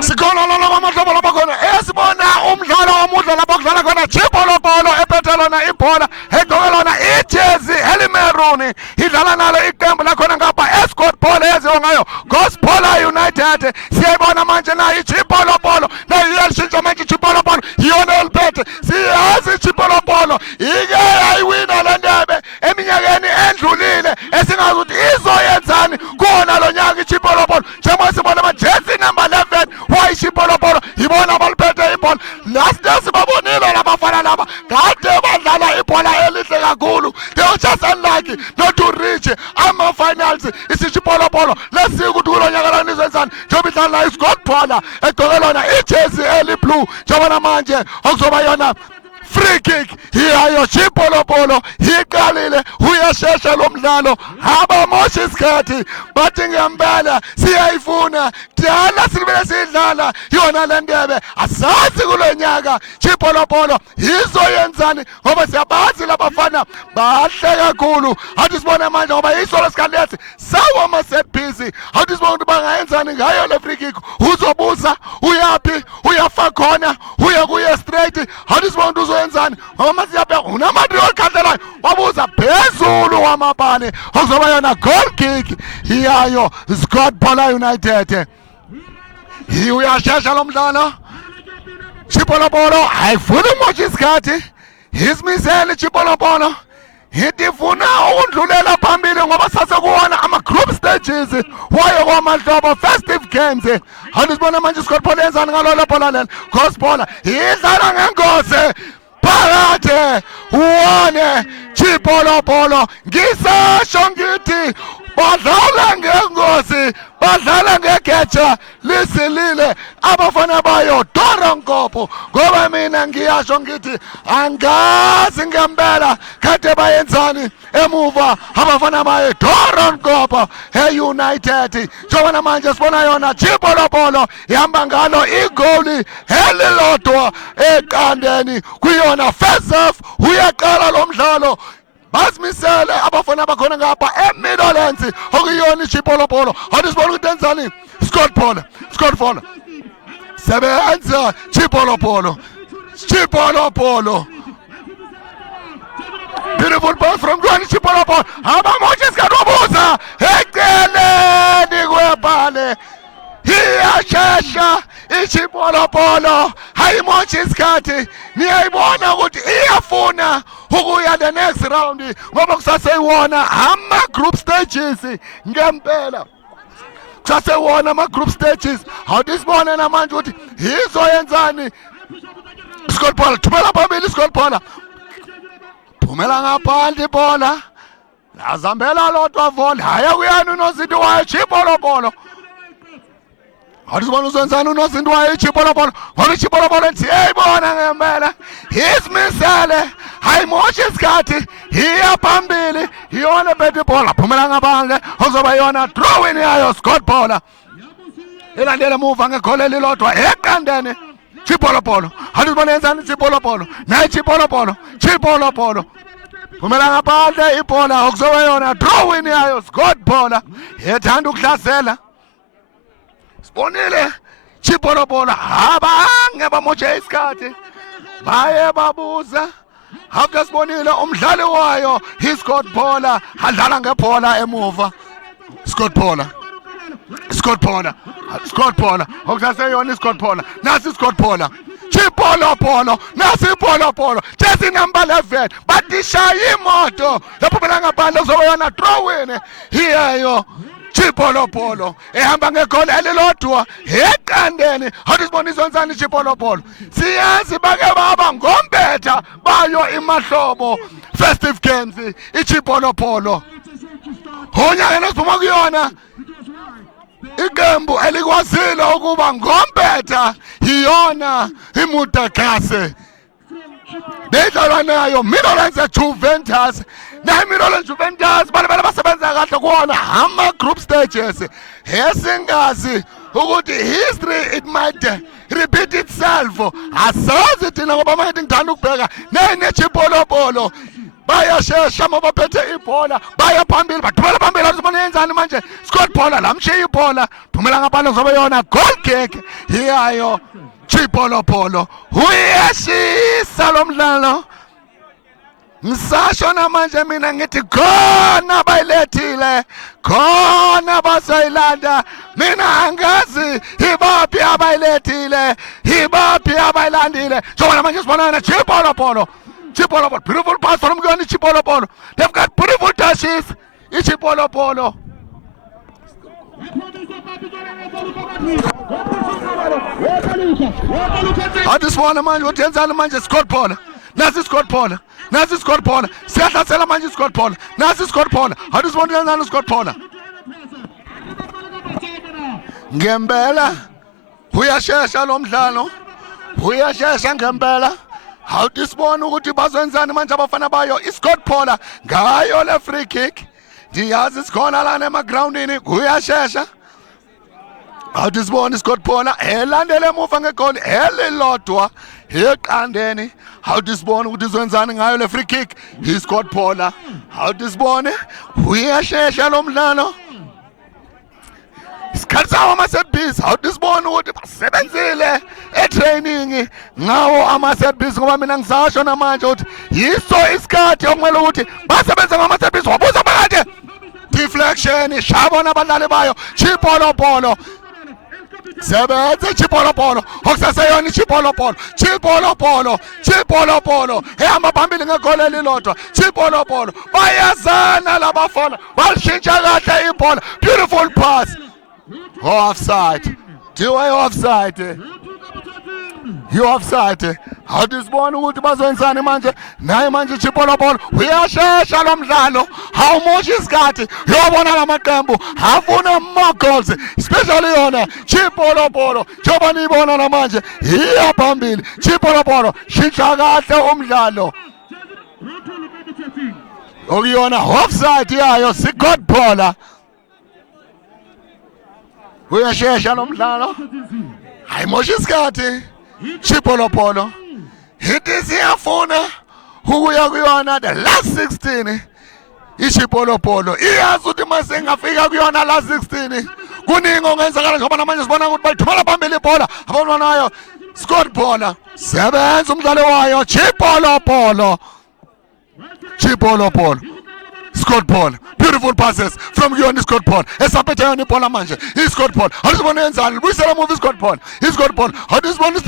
sikhona lona amahlobo lapha khona esibona umdlalo omuhle lapha kudlala khona Chipolopolo ephethe lona ibhola egqoke lona ijezi elimeruni idlala nalo iqembu lakhona ngapha Escort Paul eziwa ngayo Gospel United. Siyayibona manje nayo iChipolopolo nayo iyashintsha manje iChipolopolo yona eliphethe siyazi iChipolopolo ike yayiwina le ndebe eminyakeni endlulile esingazi ukuthi izoyenzani kuona lo nyaka iChipolopolo njengoba sibona amajezi number 11 wayiChipolopolo ibona abaliphethe ibhola last sibabonile labafana laba kade badlala ibhola elihle kakhulu. They were just unlucky not to reach ama-finals isiChipolopolo lesikuthi kulo nyaka lana izenzani njengoba idlala iScott Paula egqoke lona ijezi eliblue njengoba manje okuzoba yona free kick hiyayo Chipolopolo hiqalile uyashesha lo mdlalo abamoshi isikhathi bathi ngempela siyayifuna dala silibele sidlala yona le ndebe asazi kulonyaka Chipolopolo izoyenzani ngoba siyabazi labafana bahle kakhulu. Athi sibone manje ngoba isolo sikalethi sawa maset busy athi sibone ukuthi bangayenzani ngayo le free kick uzobuza uyapi uyafa khona uya kuye straight athi sibone wenzani ngoba siyabheka unamadri okhandelayo wabuza phezulu wamabane okuzoba yona goal kick iyayo Scott Paula United. Uyashesha lo mdlalo Chipolopolo ayifuni moshi isikhathi isimisele Chipolopolo itifuna ukundlulela phambili ngoba sasekuwona ama-group stages wayo kwamahlobo festive games. Andisibona manje Scott Paula yenzani ngalo lebhola lelo Gospel idlala ngengozi phakathi uone Chipolopolo ngisasho ngithi badlala ngengozi badlala ngegeja lisilile abafana bayo Doronkopo ngoba mina ngiyasho ngithi angazi ngempela kade bayenzani emuva abafana bayo Doronkopo eUnited njengoba manje sibona yona Chipolopolo ihamba ngalo igoli elilodwa eqandeni kuyona first half uyaqala lo mdlalo basimisele abafana bakhona ngapha eMidlands okuyona iChipolopolo. Athi sibona ukuthi enzani Scott Paula sebenza Chipolopolo beautiful ball from Duane Chipolopolo abamoshi isikhathi eceleni kwebhale iyashesha iChipolopolo hayimoshi isikhathi niyayibona ukuthi iyafuna ukuya the next round ngoba kusaseyiwona ama-group stages ngempela kusasewona ama-group stages. Awuthi sibone namanje ukuthi izoyenzani Scott Paula thumela phambili Scott Paula phumela ngaphandle ibhola lazambela lodwa volley haya kuyani unozinto wayo Chipolopolo. Athi sibona uzenzani unozinto wayo iChipolopolo ngoba iChipolopolo nthi eyibona ngempela isimisele hayimoshi isikhathi iya phambili iyona phethe ibhola phumela ngaphandle okuzoba yona drawing yayo Scott Paula elandela emuva ngegoli elilodwa eqandeni Chipolopolo. Athi sibona yenzani Chipolopolo nayo Chipolopolo phumela ngaphandle ibhola okuzoba yona drawing yayo Scott Paula ethanda ukuhlasela. Sibonile Chipolopolo abange bamoshe isikhathi baye babuza after sibonile umdlali wayo Scott Paula adlala ngebhola emuva Scott Paula okusaseyona iScott Paula nasi iScott Paula Chipolopolo nasi iPolopolo jesi number 11 batishaya imoto laphumela ngaphandle kuzoba yona drawing hiyayo Chipolopolo ehamba ngegoli elilodwa eqandeni. Athi sibona izonsani iChipolopolo siyazi bake baba ngombetha bayo imahlobo festive games iChipolopolo onyaka nesiphuma kuyona iqembu elikwazile ukuba ngombetha iyona iMudagase bedlalwa nayo Midlands Juventus nayo Midlands Juventus bale basebenza kahle kuona ama-group stages esingazi ukuthi history it might repeat itself. Asazi thina ngoba manje ngithanda ukubheka nenechipolopolo bayashesha mabaphethe ibhola baya phambili bathumela phambili uzibona yenzani manje Scott Paula lamshiya ibhola thumela ngaphandle kuzobe yona goal kick hiyayo Chipolopolo uyashisa lo mdlalo. Ngisasho namanje mina ngithi khona bayilethile khona basoyilanda mina angazi ibaphi abayilethile ibaphi abayilandile njengoba manje sibonana Chipolopolo beautiful pass from Guyana Chipolopolo. They've got beautiful touches Chipolopolo. I just want to mind what yenzani manje Scott Paula. Nasi Scott Paula. Siyahlasela manje Scott Paula. Nasi Scott Paula. I just want to yenzani Scott Paula. Ngembela. Uyashesha lo mdlalo. Uyashesha ngembela. How disibona ukuthi bazwenzani manje abafana bayo Scott Paula ngayo le free kick. Ndiyazi sikhona lana emagroundini uyashesha. How disibona Scott Paula elandele emuva ngegoli elilodwa eqandeni. How disibona ukuthi izwenzani ngayo le free kick Scott Paula. How disibona uyashesha lo mdlalo. Isikhathi sawo ama-set-piece awudisibona ukuthi basebenzile e-training ngawo ama-set-piece ngoba mina ngisasho namanje ukuthi yiso isikhathi okumele ukuthi basebenze ngama-set-piece wabuza phakathi deflection shabona abadlali bayo Chipolopolo sebenze Chipolopolo okusaseyona Chipolopolo ehamba phambili ngegoli elilodwa Chipolopolo bayazana labafana balishintsha kahle ibhola beautiful pass. Offside. You offside. How disibona ukuthi bazwenzani manje naye manje Chipolopolo uyashesha lo mdlalo hawumosha isikhathi uyobona lamaqembu afuna more goals especially yona Chipolopolo njengoba niyibona namanje iya phambili Chipolopolo shintsha kahle umdlalo okuyona offside yayo Scott Paula. Uyashesha lo mdlalo hayimosha isikhathi Chipolopolo hithi siyafuna ukuya kuyona the last 16 Chipolopolo iyazi ukuthi mase ngafika kuyona last 16 kuningi ongenzakala njengoba namanje sibona ukuthi bayithumela phambili ibhola abona nayo Scott Paula sebenza umdlalo wayo Chipolopolo Scott Paula. Beautiful passes from Guyana Scott Paula. Esaphethe yona ibhola manje Scott Paula. Awusibona yenzani buyisela move Scott Paula. Scott Paula. Awusibona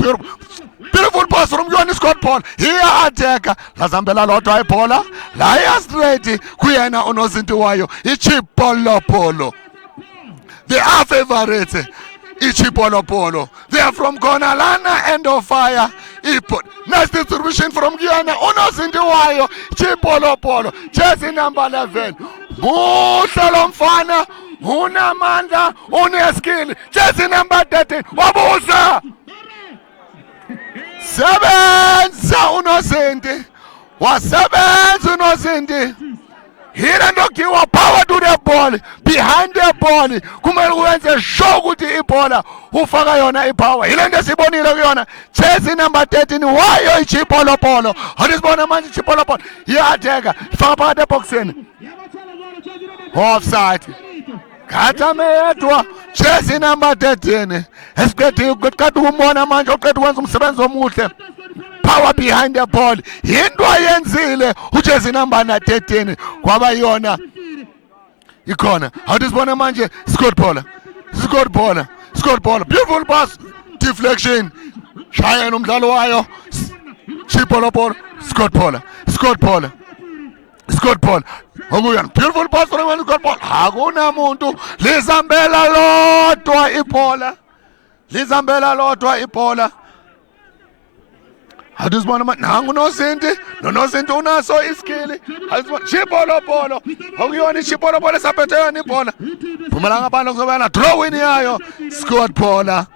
beautiful pass from Guyana Scott Paula. Here attack lazambela lodwa ibhola la ya straight kuyena unozinto wayo Chipolopolo. They are favorites Chipolopolo. They are from Gonalana end of fire. Nice distribution from Guyana. Unozinto wayo Chipolopolo. Jersey number 11. Muhle lo mfana unamandla uneskill. Jersey number 13. Wabuza. Sebenza unozinto. Wasebenza unozinto. Here and your power to the ball, behind the ball. Kumele uwenze show ukuthi ibhola ufaka yona ipower. Ilende sibonile kuyona. Chase number 13 wayo Chipolopolo. Awusibona manje Chipolopolo. Iyadeka faka phakathi eboxini. Offside. Khathame yedwa Chase number 13. Esiqedile uqeda ukumona manje uqeda ukwenza umsebenzi omuhle. Power behind the ball. Into ayenzile uJersey number 13 kwaba yona ikhona. Awudisibona manje Scott Paula. Beautiful pass deflection. Shaya nomdlalo wayo Chipolopolo Scott Paula. Okuyona beautiful pass from Scott Paula. Akuna muntu lizambela lodwa ibhola. Awudisibona manje nangu nozinto unaso iskill. Awudisibona Chipolopolo okuyona Chipolopolo esaphethe yona ibhola phumela ngaphandle kuzobana draw win yayo Scott Paula.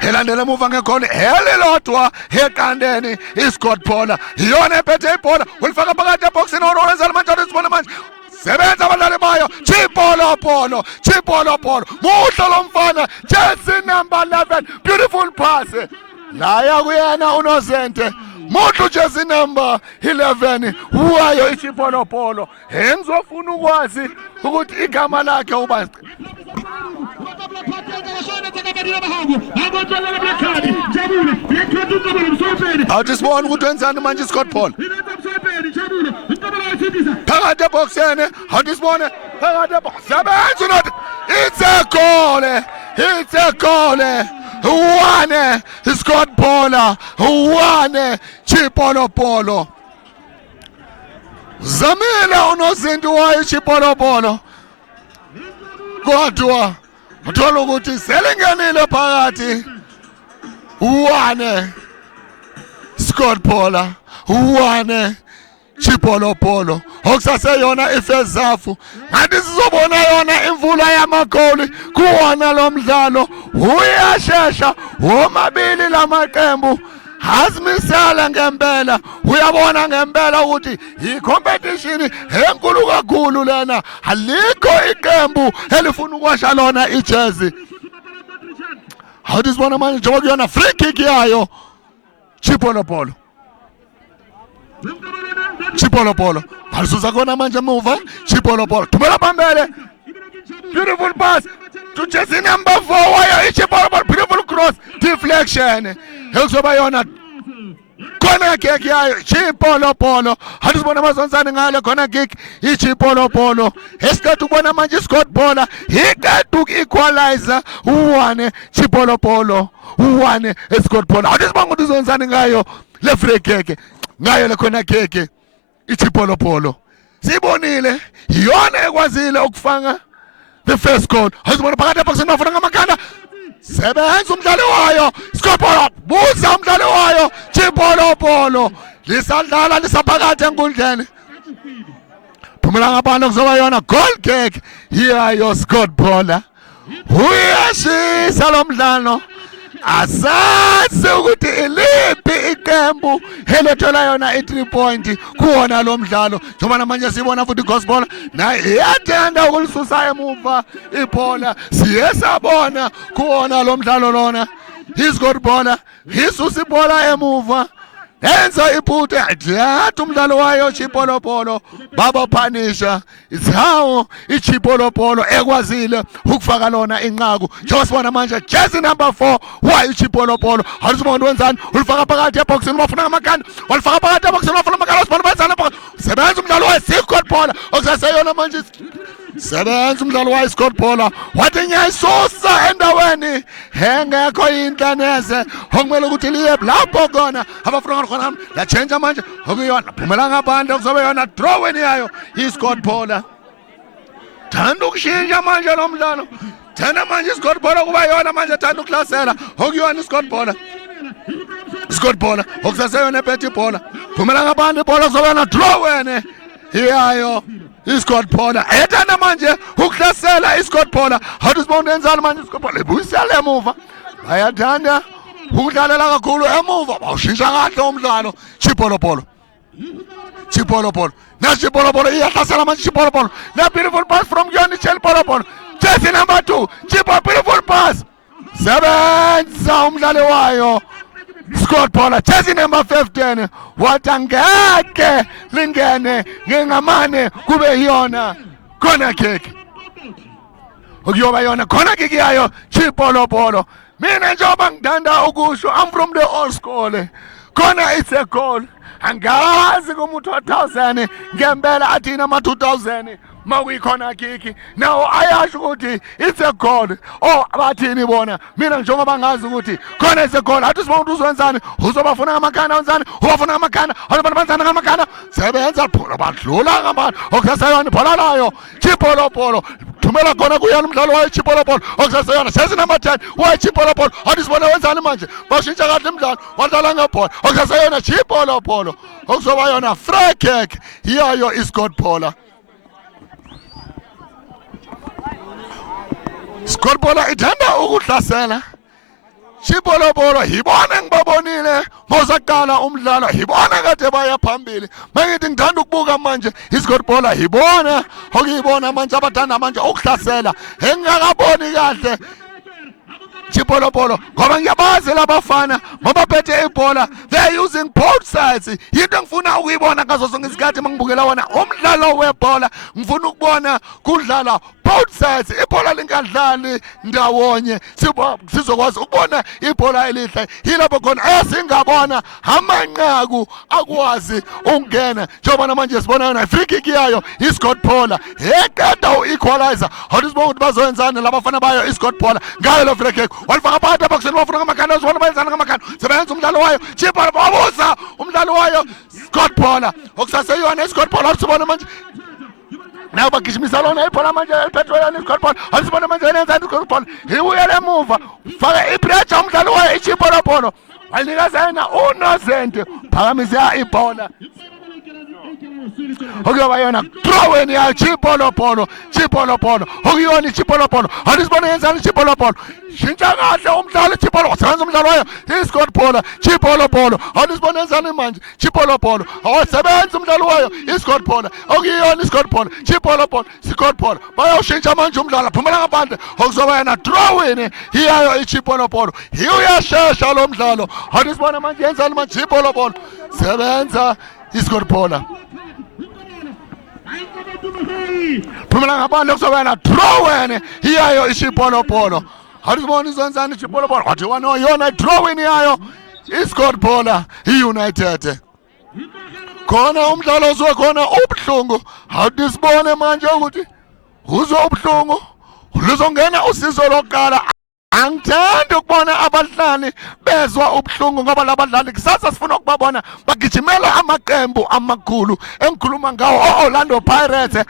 Elandela emuva ngegoli elilodwa eqandeni Scott Paula iyona ephethe ibhola ulifaka phakathi eboxini owenza manje awudisibona manje sebenza abadlali bayo Chipolopolo muhle lo mfana jersey number 11 beautiful pass laya kuyena uNozente muhle jersey number 11 wayo iChipolopolo engizofuna ukwazi ukuthi igama lakhe uba awusibona ukuthi wenzani manje Scott Paul phakathi eboxeni awusibona phakathi eboxeni not it's a goal one Scott Paul one Chipolopolo zamile uNozinti wayo Chipolopolo kodwa uthola ukuthi selingenile phakathi one Scott Paul one Chipolopolo okusaseyona ifezafu ngathi sizobona yona imvula yamagoli kuwona lo mdlalo uyashesha omabili lamaqembu hazimisela ngempela uyabona ngempela ukuthi icompetition enkulu kakhulu lena alikho iqembu elifuna ukwasha lona ijezi awusibona manje njengoba kuyona free kick yayo Chipolopolo balisuza kona manje emuva Chipolopolo thumela phambili beautiful pass to jersey number 4 wayo iChipolopolo beautiful cross deflection ekuzoba yona corner kick yayo Chipolopolo awusibona amazonsane ngale corner kick iChipolopolo esikade ubona manje Scott Paul ikade ukequalizer uwane Chipolopolo uwane Scott Paul awusibona ukuthi uzonsane ngayo le free kick ngayo le corner kick iChipolopolo sibonile yona ekwazile ukufanga the first goal awusibona phakathi eboxini bafuna ngamakhanda sebenza umdlali wayo Scott Paul buza umdlali wayo Chipolopolo lisadlala lisaphakathi enkundleni phumela ngaphandle kuzoba yona goal kick yayo Scott Paul uyashisa lo mdlalo asazi ukuthi iliphi iqembu elothola yona i3 point kuwona lo mdlalo njengoba namanje sibona futhi gospel naye iyathanda ukulisusa emuva ibhola siyesabona kuwona lo mdlalo lona iScott isusa ibhola emuva enza iphuthe yathi umdlalo wayo Chipolopolo baba phanisha ishawo iChipolopolo ekwazile ukufaka lona inqaku njengoba sibona manje jersey number 4 wayo iChipolopolo awusibona wenzani ulifaka phakathi eboxini bafuna amakhanda walifaka phakathi eboxini bafuna amakhanda sibona wenzani phakathi sebenza umdlalo wayo Scott Paul okusaseyona manje sebenza umdlalo wayo Scott Paul wathi nyayisusa endaweni engekho inhlaneze okumele ukuthi liye lapho khona abafuna khona la change manje okuyona phumela ngaphandle kuzobe yona drawing yayo iScott Paul thanda ukushintsha manje lo mdlalo thanda manje iScott Paul kuba yona manje thanda uklasela okuyona iScott Paul okusaseyona ebethi Paul phumela ngaphandle Paul kuzobe yona drawing yayo iScott Paul ethanda manje ukuhlasela iScott Paul awusibona wenzani manje iScott Paul ebuyisela emuva bayathanda ukudlalela kakhulu emuva bawushintsha kahle umdlalo Chipolopolo Chipolopolo iyahlasela manje Chipolopolo na beautiful pass from Yoni Chipolopolo jersey number 2 Chipolopolo beautiful pass sebenza umdlalo wayo Scott Paul jersey number 15 wathi angeke lingene ngengamane kube yona corner kick okuyoba yona corner kick yayo Chipolopolo mina njengoba ngithanda ukusho I'm from the old school corner it's a goal angazi kumuntu 1000 ngempela athina ama 2000 makuyikhona kick now ayasho ukuthi it's a goal abathini bona mina njengoba ngazi ukuthi khona it's a goal athi sibona ukuthi uzwenzani uzobafuna ngamakhanda wenzani ubafuna ngamakhanda abantu banzana ngamakhanda sebenza pholo badlula ngabani okusaseyona ibhola layo Chipolopolo thumela khona kuyena umdlalo wayo Chipolopolo okusaseyona jersey number 10 wayo Chipolopolo athi sibona wenzani manje bashintsha kahle umdlalo wadlala ngebhola okusaseyona Chipolopolo okuzoba yona free kick yayo iScott Paul Scott Paul ithanda ukuhlasela Chipolopolo hibona ngibabonile mosaqala umdlalo hibona kade baya phambili mangithi ngithanda ukubuka manje iScottball hibona okuyibona manje abathanda manje ukuhlasela engakaboni kahle Chipolopolo ngoba ngiyabazi labafana ngoba phethe ibhola they are using both sides into engifuna ukuyibona ngazo zonke isikhathi mangibukela wona umdlalo webhola ngifuna ukubona kudlala both sides ibhola lingadlali ndawonye sizokwazi ukubona ibhola elihle yilapho khona esingabona amanqaku akwazi ungena njengoba manje sibona yona free kick yayo iScottball eqeda uequalizer awusibona ukuthi bazoyenzana labafana bayo iScottball ngayo lo free kick walifaka phakathi abakuzeni bafuna ngamakhanda uzibona bayenzana ngamakhanda sebenza umdlalo wayo Chipolopolo babuza umdlalo wayo Scottball okusaseyona iScottball awusibona manje nawo bagijimisa lona ibhola manje eliphethelweni iScottball awusibona manje yenza iScottball ibuyele emuva faka ipressure umdlalo wayo iChipolopolo wayinikeza yena uNozente phakamisa ibhola okuyoba yona throweni ya Chipolopolo okuyona iChipolopolo awusibona yenzani iChipolopolo shintsha kahle umdlalo iChipolopolo sebenza umdlalo wayo iChipolopolo awusibona yenzani manje Chipolopolo awusebenza umdlalo wayo iScottball okuyona iScottball Chipolopolo bayawushintsha manje umdlalo phumela ngaphandle okuzoba yena throweni iyayo iChipolopolo uyashesha lo mdlalo awusibona manje yenzani manje Chipolopolo sebenza iScottball phumela ngaphandle kuzoba yena throweni iyayo iChipolopolo awusibona izenzani iChipolopolo wathi wona yona throweni yayo iScottball iUnited khona umdlalo uzokhona ubuhlungu awusibone manje ukuthi uzwe ubuhlungu luzongena usizo lokuqala angithandi ukubona abadlali bezwa ubuhlungu ngoba labadlali kusasa sifuna ukubabona bagijimela amaqembu amakhulu engikhuluma ngawo Orlando Pirates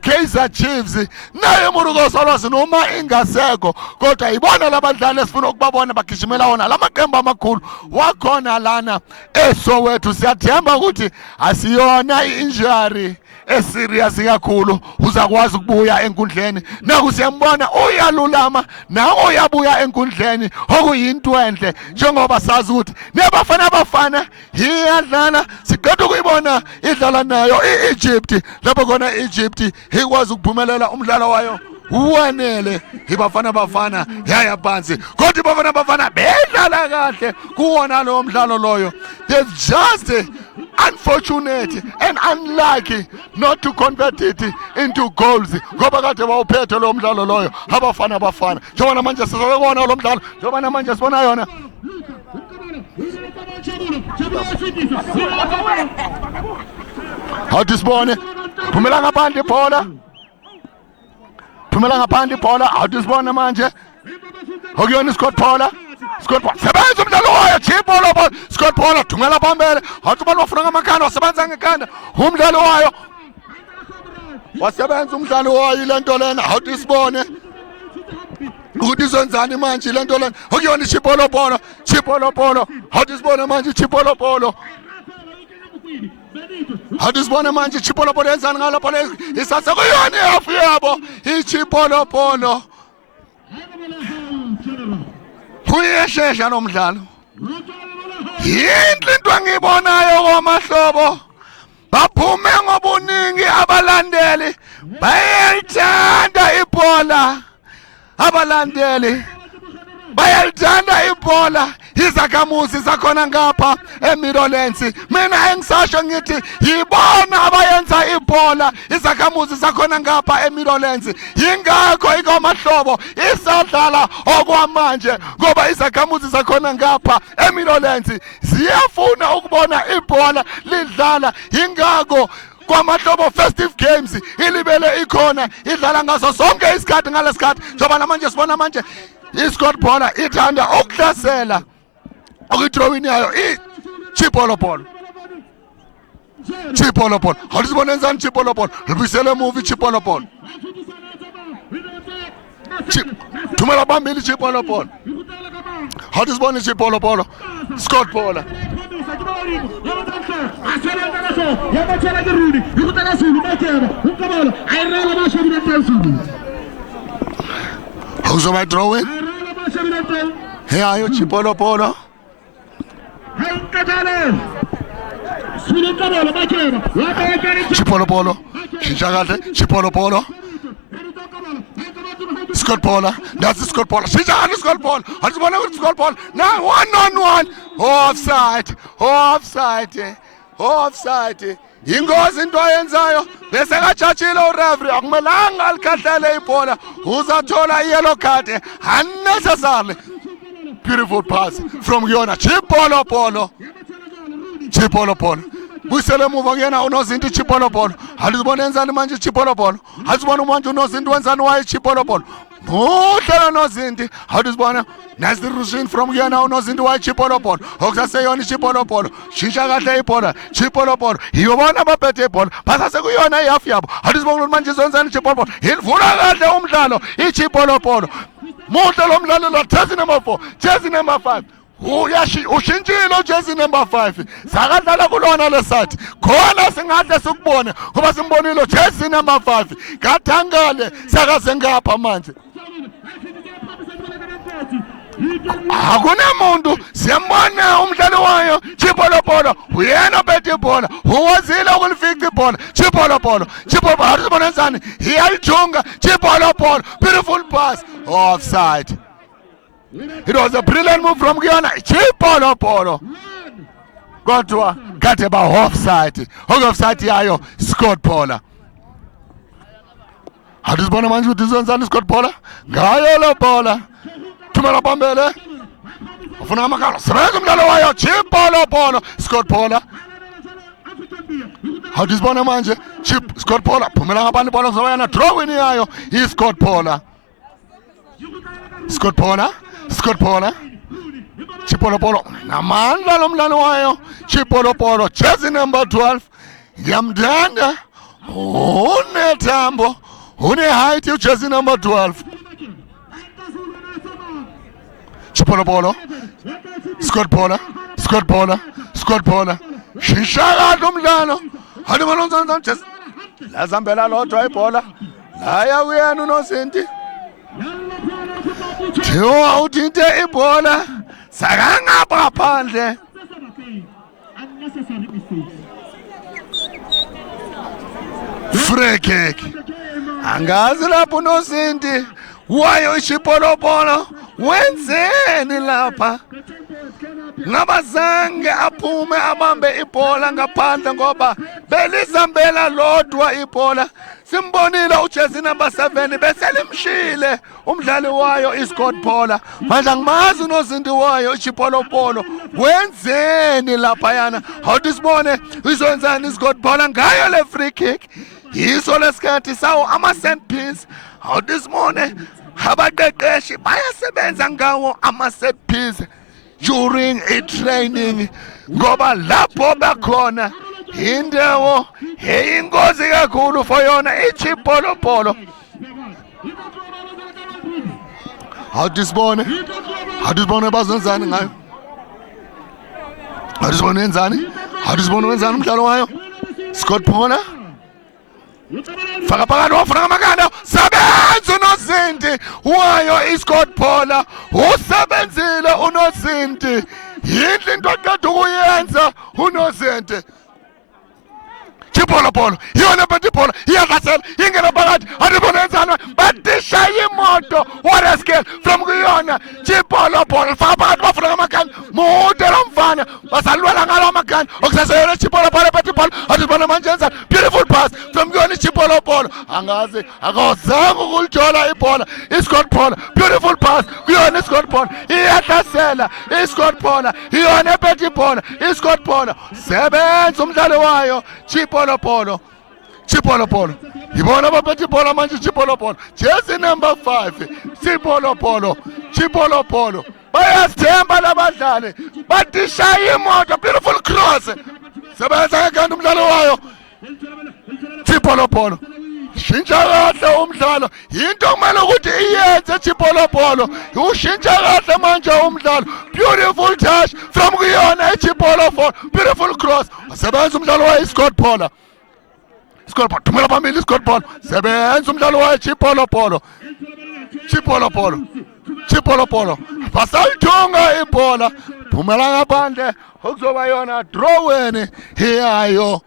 Kaizer Chiefs naye Muruko Swallows noma ingaseko kodwa ibona labadlali esifuna ukubabona bagijimela wona lamaqembu amakhulu wakhona lana eSoweto siyathemba ukuthi asiyona injury eserious kakhulu uzakwazi ukubuya enkundleni naku siyambona uyalulama nawo uyabuya enkundleni okuyinto enhle njengoba sazi ukuthi abafana iyadlala siqeda ukuyibona idlala nayo iEgypt lapho khona iEgypt ikwazi ukuphumelela umdlalo wayo uwanele ibafana yaya phansi kodwa ibafana bedlala kahle kuwona lo mdlalo loyo they've just unfortunate and unlucky not to convert it into goals ngoba kade bawuphethe lo mdlalo loyo abafana njengoba manje sizobona lo mdlalo njengoba manje sibona yona hathi sibone phumela ngaphandle ibhola awusibona manje okuyona iScottball sebenza umdlalo wayo Chipolopolo thumela phambili awusibona bafuna ngamakhanda wasebenza ngekhanda umdlalo wayo wasebenza umdlalo wayo lento lena awusibone ukuthi izenzani manje lento lena okuyona iChipolopolo awusibona manje iChipolopolo awusibona manje iChipolopolo yenzani ngalapho isasa kuyona ihafu yabo iChipolopolo uyeshesha lo mdlalo yinhle into engibonayo kwamahlobo baphume ngobuningi abalandeli bayalithanda ibhola abalandeli bayalithanda ibhola izakhamuzi zakhona ngapha eMidlands mina engisasho ngithi yibona abayenza ibhola izakhamuzi zakhona ngapha eMidlands yingakho ikomahlobo isadlala okwamanje ngoba izakhamuzi zakhona ngapha eMidlands ziyafuna ukubona ibhola lidlala yingakho kwamahlobo festive games ilibele ikhona idlala ngaso sonke isikhathi ngalesikhathi njoba namanje sibona manje iScottball ithanda ukuhlasela okuyithrowini yayo iChipolopolo awusibona enzani iChipolopolo libisele emuva iChipolopolo thumela phambili iChipolopolo awusibona iChipolopolo Scottball awuzoba throwing Heyayo Chipolo Polo. Chipolo Polo. Shishagate. Chipolo Polo. Scott Paula. That's the Scott Paula. Shishagate Scott Paul. I just want to Scott Paul. Now 1-on-1. Offside. Offside. Offside. Ingozi into ayenzayo bese kajajile ureferee akumelanga alikhahlele ibhola uzathola yellow card unnecessarily. Beautiful pass from Yona Chipolo Polo. Chipolo Polo. Buyisele emuva kuyena unozinto Chipolo Polo. Alizibona enzani manje Chipolo Polo. Alizibona manje unozinto wenzani waye Chipolo Polo. Muhle nozinti. Alizibona nice routine from kuyena unozinto waye Chipolo Polo. Okusaseyona Chipolo Polo. Shisha kahle ibhola Chipolo Polo. Yibona abaphethe ibhola. Basase kuyona ihafu yabo. Alizibona manje izenzani Chipolo Polo. Ilivula kahle umdlalo iChipolo Polo. Muhle lo mdlalo lo jersey number 4, jersey number 5. Ushintshile jersey number 5. Sakadlala kulona lesathi. Khona singahle sikubone ngoba simbonile jersey number 5. Kathangale sakaze ngapha manje. Akunamuntu siyambona umdlalo wayo Chipolo Polo uyena ophethe ibhola uwazile ukulifika ibhola Chipolo Polo Chipolo Polo asibona enzani iyayijunga Chipolo Polo beautiful pass offside. It was a brilliant move from Guyana Chipolo Polo kodwa kade ba offside offside yayo Scott Paula. Asibona manje ukuthi izonzani Scott Paula ngayo lo bola Tumela Bambele. Ufuna amakala. Sebenza umdlalo wayo Chipolo Polo. Scott Paula. Awuzibona manje Scott Paula phumela ngaphandle ibhola kuzobayana drawing yayo Scott Paula. Scott Paula. Scott Paula. Chipolo Polo. Namandla lo mdlalo wayo Chipolo Polo. Jersey number 12. Yamdanda. Unethambo. Une height jersey number 12. Chipolo Polo. Scott Paula. Scott Paula. Scott Paula. Shishaka umdlalo. Hadi malonzana Sanchez. Lazambela lodwa ibhola. Laya uyena unozinti. Thiwa uthinte ibhola. Sakangapha phandle. Free kick. Angazi lapho unozinti. Wayo Chipolo Polo. Wenzeni lapha ngabazange aphume abambe ibhola ngaphandle ngoba belizambela lodwa ibhola simbonile ujersey number 7 bese limshile umdlali wayo Scott Paula manje angimazi unozinti wayo Chipolo Polo wenzeni lapha yana awudisibone izonzani Scott Paula ngayo le free kick yiso lesikhathi sawo ama set piece awudisibone abaqeqeshi bayasebenza ngawo ama set piece during a training ngoba lapho bakhona indawo eyingozi kakhulu for yona iChipolo Polo. Awudisibone bazenzani ngayo awudisibone enzani awudisibone wenzani umdlalo wayo Scott Paula. Faka phakathi wafuna amakanda sebenza unozinti wayo Scott Paula usebenzile unozinti yinhle into aqeda ukuyenza unozinti Chipolo Polo yona phethe ibhola iyakhathela ingena phakathi andibona enzani batisha imoto what a scale from kuyona Chipolo Polo faka phakathi bafuna amakanda mude lo mfana basalwela ngalo amakanda okusaseyona Chipolo Polo phethe ibhola andibona manje enzani beautiful pass from kuyona Chipolo Polo angazi akazange ukulithola ibhola Scott Paula beautiful pass kuyona Scott Paula iyahlasela Scott Paula yona phethe ibhola Scott Paula sebenza umdlalo wayo Chipolo Polo. Chipolo Polo. Yibona abaphethe ibhola manje Chipolo Polo. Jersey number 5. Chipolo Polo. Chipolo Polo. Bayasithemba labadlali. Batishaya imoto beautiful cross. Sebenza ngekanda umdlalo wayo. Chipolo Polo. Shintsha kahle umdlalo. Into kumele ukuthi iyenze Chipolo Polo. Ushintsha kahle manje umdlalo. Beautiful touch from kuyona Chipolo Polo. Beautiful cross. Sebenza umdlalo wayo Scott Paula. Scott Paula. Thumela phambili Scott Paula. Sebenza umdlalo wayo Chipolo Polo. Chipolo Polo. Chipolo Polo. basalithunga ibhola phumela ngaphandle okuzoba yona draweni hiyayo.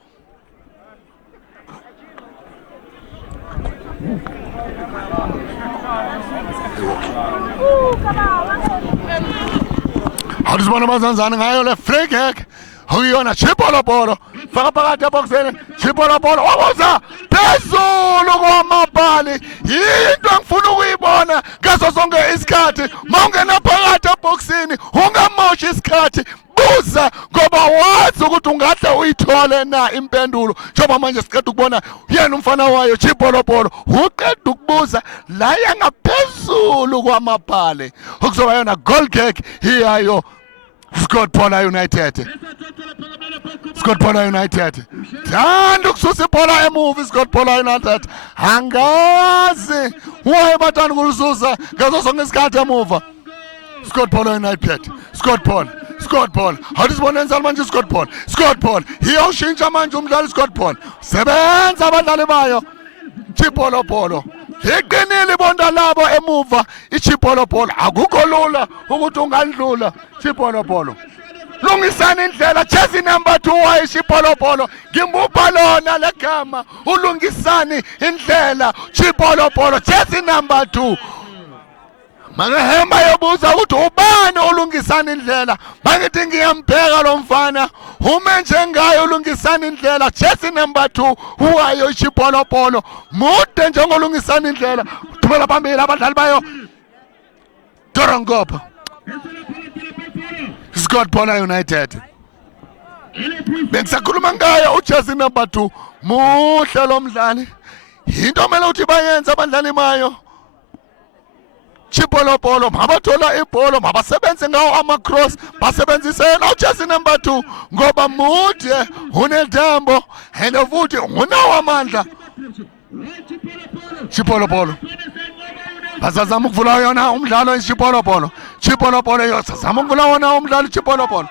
Awusibona abazanzana ngayo le free kick okuyona chipolopolo faka phakathi eboxeni chipolopolo wabuza phezulu kwamabhali into engifuna ukuyibona ngaso sonke isikhathi mawungena phakathi eboxini ungamoshi isikhathi buza ngoba wazi ukuthi ungahle uyithole na impendulo njengoba manje siqeda ukubona yena umfana wayo chipolopolo uqeda ukubuza la yangaphezulu kwamabhali okuzoba yona goal kick hiyayo Scott Paula United. Scott Paula United. Thanda ukususa ibhola emuva Scott Paula United. Angazi waye bathanda ukulususa ngaso sonke isikhathi emuva. Scott Paula United. Scott Paul. Awusibona enzalo manje Scott Paul. Iyoshintsha manje umdlali Scott Paul. Sebenza abadlali bayo. Chipolopolo. Iqinile ibonda labo emuva ichipolopolo akukho lula ukuthi ungandlula chipolopolo. Lungisani indlela jersey number 2 waye chipolopolo ngimupha lona legama ulungisani indlela chipolopolo jersey number 2. Mangehemba yobuza ukuthi ubani olungisana indlela mangithi ngiyambheka lo mfana ume njengayo ulungisana indlela jersey number 2 wayo ichipolopolo mude njengolungisana indlela thumela phambili abadlali bayo Dorongopa Scott Paula United bengisakhuluma ngayo ujersey number 2 muhle lo mdlali into mele uthi bayenza abadlali bayo Chipolopolo mabathola ibhola mabasebenze ngawo ama-cross basebenzise yena ujersey number 2 ngoba mude unedambo and futhi unawo amandla Chipolopolo basazama ukuvula yona umdlalo Chipolopolo yosazama ukuvula wona umdlalo Chipolopolo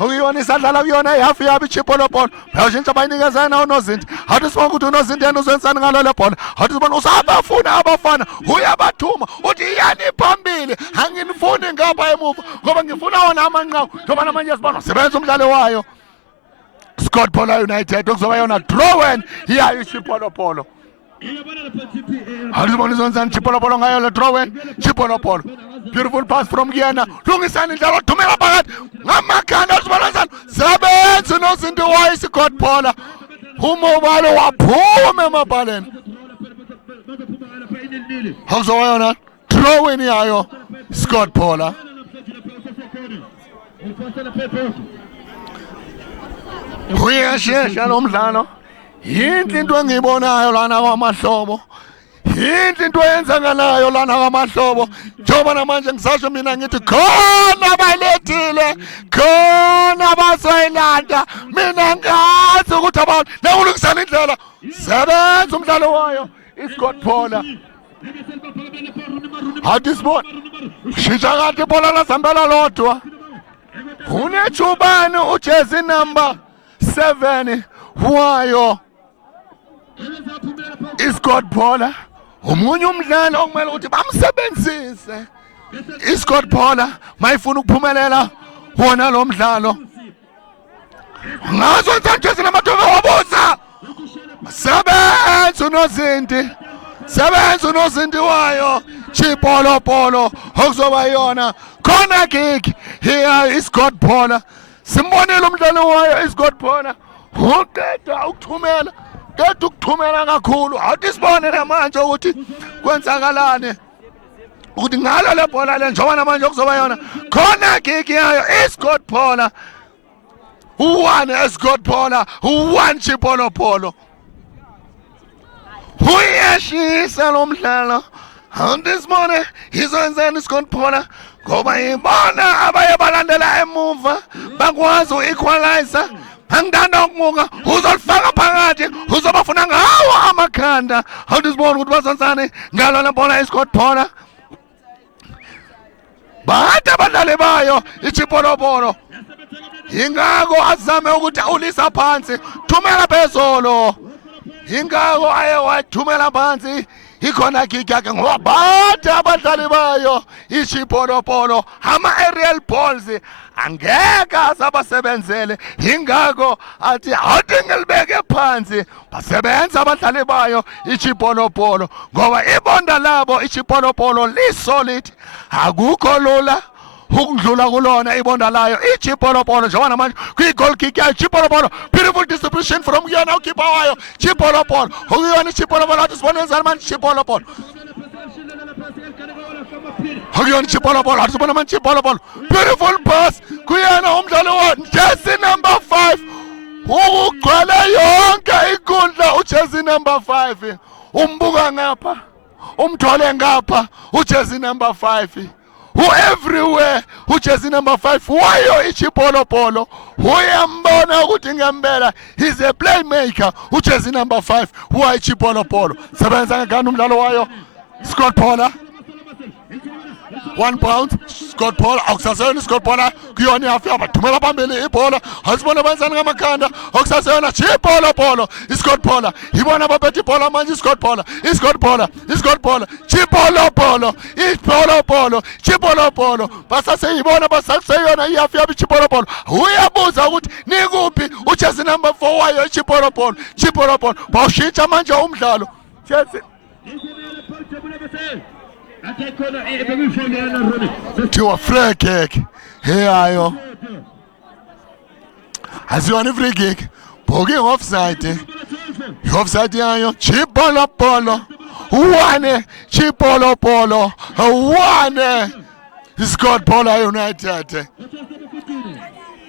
okuyona isadlala kuyona ihafu yabi Chipolopolo bayoshintsha bayinikeza yena unozinti athi sibona ukuthi unozinti yena uzensani ngalo le bhola athi sibona usabafuna abafana uyabathuma uthi iyani phambili anginifuni ngapha emuva ngoba ngifuna wona amanqawu ngoba namanje sibona sebenza umdlalo wayo Scott Paula United okuzoba yona drawen yayo Chipolopolo Harisibona izonsani Chipolopolo ngayo le drawen Chipolopolo beautiful pass from Giyana lungisani indlela thumela phakathi ngamakhanda asibalazana sebenza nozinto wayo Scott Paula umobalo waphuma emabhaleni akuzoba yona drawen yayo Scott Paula uyashesha lo mdlalo yinhle into engiyibonayo lana kwamahlobo yinhle into eyenzakalayo lana kwamahlobo njengoba namanje ngisasho mina ngithi khona balethile khona basoyilanda mina ngazi ukuthi abantu nawulungisana indlela sebenza umdlalo wayo iScott Paula athi sibona shisha kade ibhola lasambela lodwa unechubani ujersey number 7 wayo iScott Paula omunye umdlali okumele ukuthi bamsebenzise iScott Paula mayifuna ukuphumelela wona lo mdlalo ngazo nje namathoba wabuza sebenza unozinti wayo Chipolopolo okuzoba yona corner kick here iScott Paula simbonile umdlalo wayo iScott Paula uqeda ukuthumela kakhulu athi sibone namanje ukuthi kwenzakalane ukuthi ngalo le bhola le njengoba namanje okuzoba yona corner kick yayo iScott Paula iScott Paula Chipolopolo uyashisa lo mdlalo andisibone izenzeni iScott Paula ngoba ibona abaye balandela emuva bakwazi u-equalizer angidanda ukumuka uzolifaka phakathi uzobafuna ngawo amakhanda awudisibona ukuthi bazonsane ngalo le bhola iScott Paula bade abadlali bayo iChipolopolo ingako azame ukuthi awulisa phansi thumela phezulu ingako aye wathumela phansi ikhona kick yakhe ngoba bathi abadlali bayo ichipolopolo ama-aerial balls angeke asabasebenzele, yingakho athi awudinge libeke phansi. Basebenza abadlali bayo ichipolopolo ngoba ibonda labo ichipolopolo lisolid, akukho lula ukudlula kulona ibonda layo ichipolopolo njengoba namanje kwi-goal kick yayo ichipolopolo. Beautiful distribution from kuyona ukhipha wayo chipolopolo, ukuyona ichipolopolo athi sibone wenzani manje chipolopolo, ukuyona ichipolopolo athi sibone manje chipolopolo. Beautiful pass kuyena umdlali jersey number 5, ukugcwele yonke inkundla ujersey number 5, umbuka ngapha umthole ngapha ujersey number 5, everywhere ujersey number 5 wayo ichipolopolo. Uyambona ukuthi ngempela he's a playmaker ujersey number 5 wayo ichipolopolo. Sebenza ngani umdlalo wayo Scott Pollard, 1 pound. Scott Pollard akusaseyona Scott Pollard kuyona iyafika bathumela phambili ibhola, asibona benzani ngamakhanda akusaseyona chipolopolo. iScott Pollard ibona abaphethe ibhola manje iScott Pollard chipolopolo chipolopolo basaseyibona basaseyona iyafika ichipolopolo. Uyabuza ukuthi nikuphi ujersey number 4 wayo ichipolopolo bawushintsha manje umdlalo Chelsea to a free kick. Heyayo asiyona free kick, booking offside. Offside yayo chipolopolo 1 chipolopolo 1 iScott Pollard United.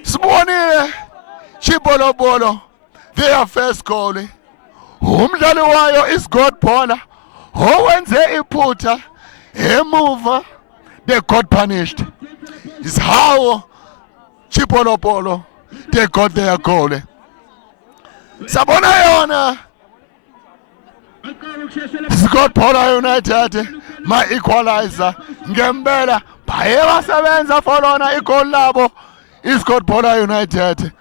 Sibonile chipolopolo their first goal, umdlali wayo iScott Pollard owenze iphutha emuva, they got punished. It's how chipolopolo they got their goal. Sabona yona Scott Pollard United ma equalizer ngempela baye basebenza for lona igoal labo iScott Pollard United.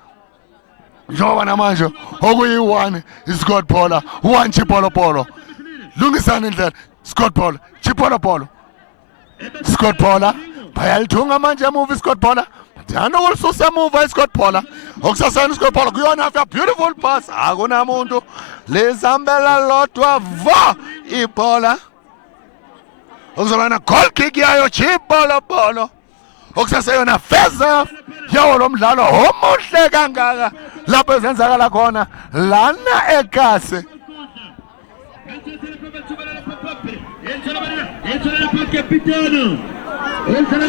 Njengoba namanje okuyi-1 iScott Pollard 1 chipolopolo. Lungisani indlela Scott Pollard chipolopolo. Scott Pollard bayalithunga manje emuva iScott Pollard, bathanda ukulisusa emuva iScott Pollard. Okusasana iScott Pollard kuyona after beautiful pass, akunamuntu lizambela lodwa va ibhola. Okuzobana goal kick yayo chipolopolo. Okusaseyona feza yawo lo mdlalo omuhle kangaka lapho ezenzakala khona lana ekase.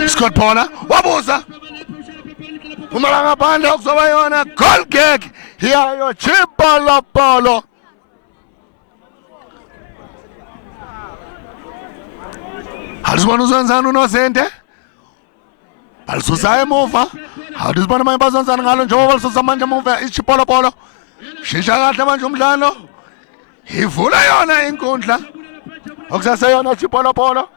Scott Pollard wabuza umalanga phandle okuzoba yona goal kick yayo chipolopolo. Alisibona uzenzani uNosente balisusa emuva, awudizibona manje bazenzani ngalo njengoba balisusa manje emuva ichipolopolo. Shisha kahle manje umdlalo, ivula yona inkundla okusaseyona chipolopolo.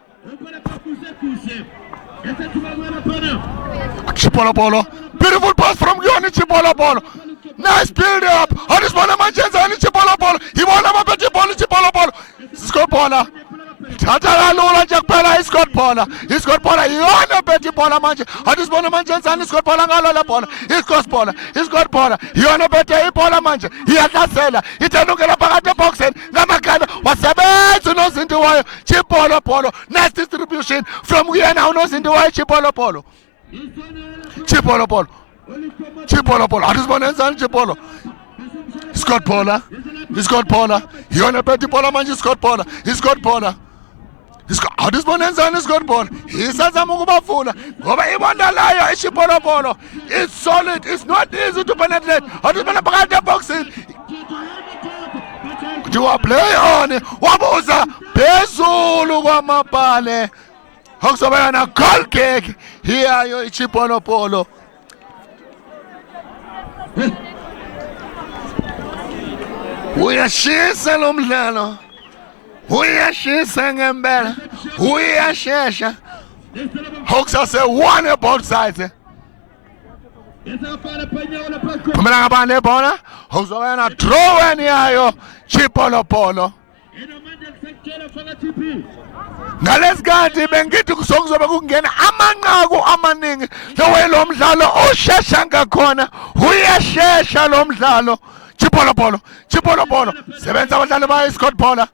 Chipolopolo, beautiful pass from Yoni Chipolopolo. Nice build up. Alisibona manje enzani ichipolopolo, ibona abaphethe ibhola ichipolopolo. Scott Pollard thatha kalula nje kuphela iScott Pollard. iScott Pollard iyona ephethe ibhola manje, alisibona manje enzani iScott Pollard ngalo le bhola. iScott Pollard iyona ephethe ibhola manje, iyahlasela ithenukela phakathi eboxeni ngamakhanda wasebenza uNozinti wayo chipolopolo. Nice distribution from kuyena uNozinti wayo chipolopolo. Alisibona enzani chipolo. Scott Pollard iyona ephethe ibhola manje iScott Pollard. Alisibona enzani iScott Pollard isazama ukubafuna ngoba ibonda layo ichipolopolo. It's solid, it's not easy to penetrate. Alisibona phakathi eboxini kuthiwa play on, wabuza phezulu kwamabhale. Okuzoba yona goal kick yayo ichipolopolo. Uyashisa lo mdlalo, uyashisa ngempela, uyashesha. Okusase-1 both sides. Phumela ngaphandle ibhola, okuzoba yona throw yayo chipolopolo. ngalesikhathi bengithi kuzokuzobe kungena amanqaku amaningi lo mdlalo oshesha ngakhona uyashesha lo mdlalo chipolopolo sebenza abadlali ba Scott Pola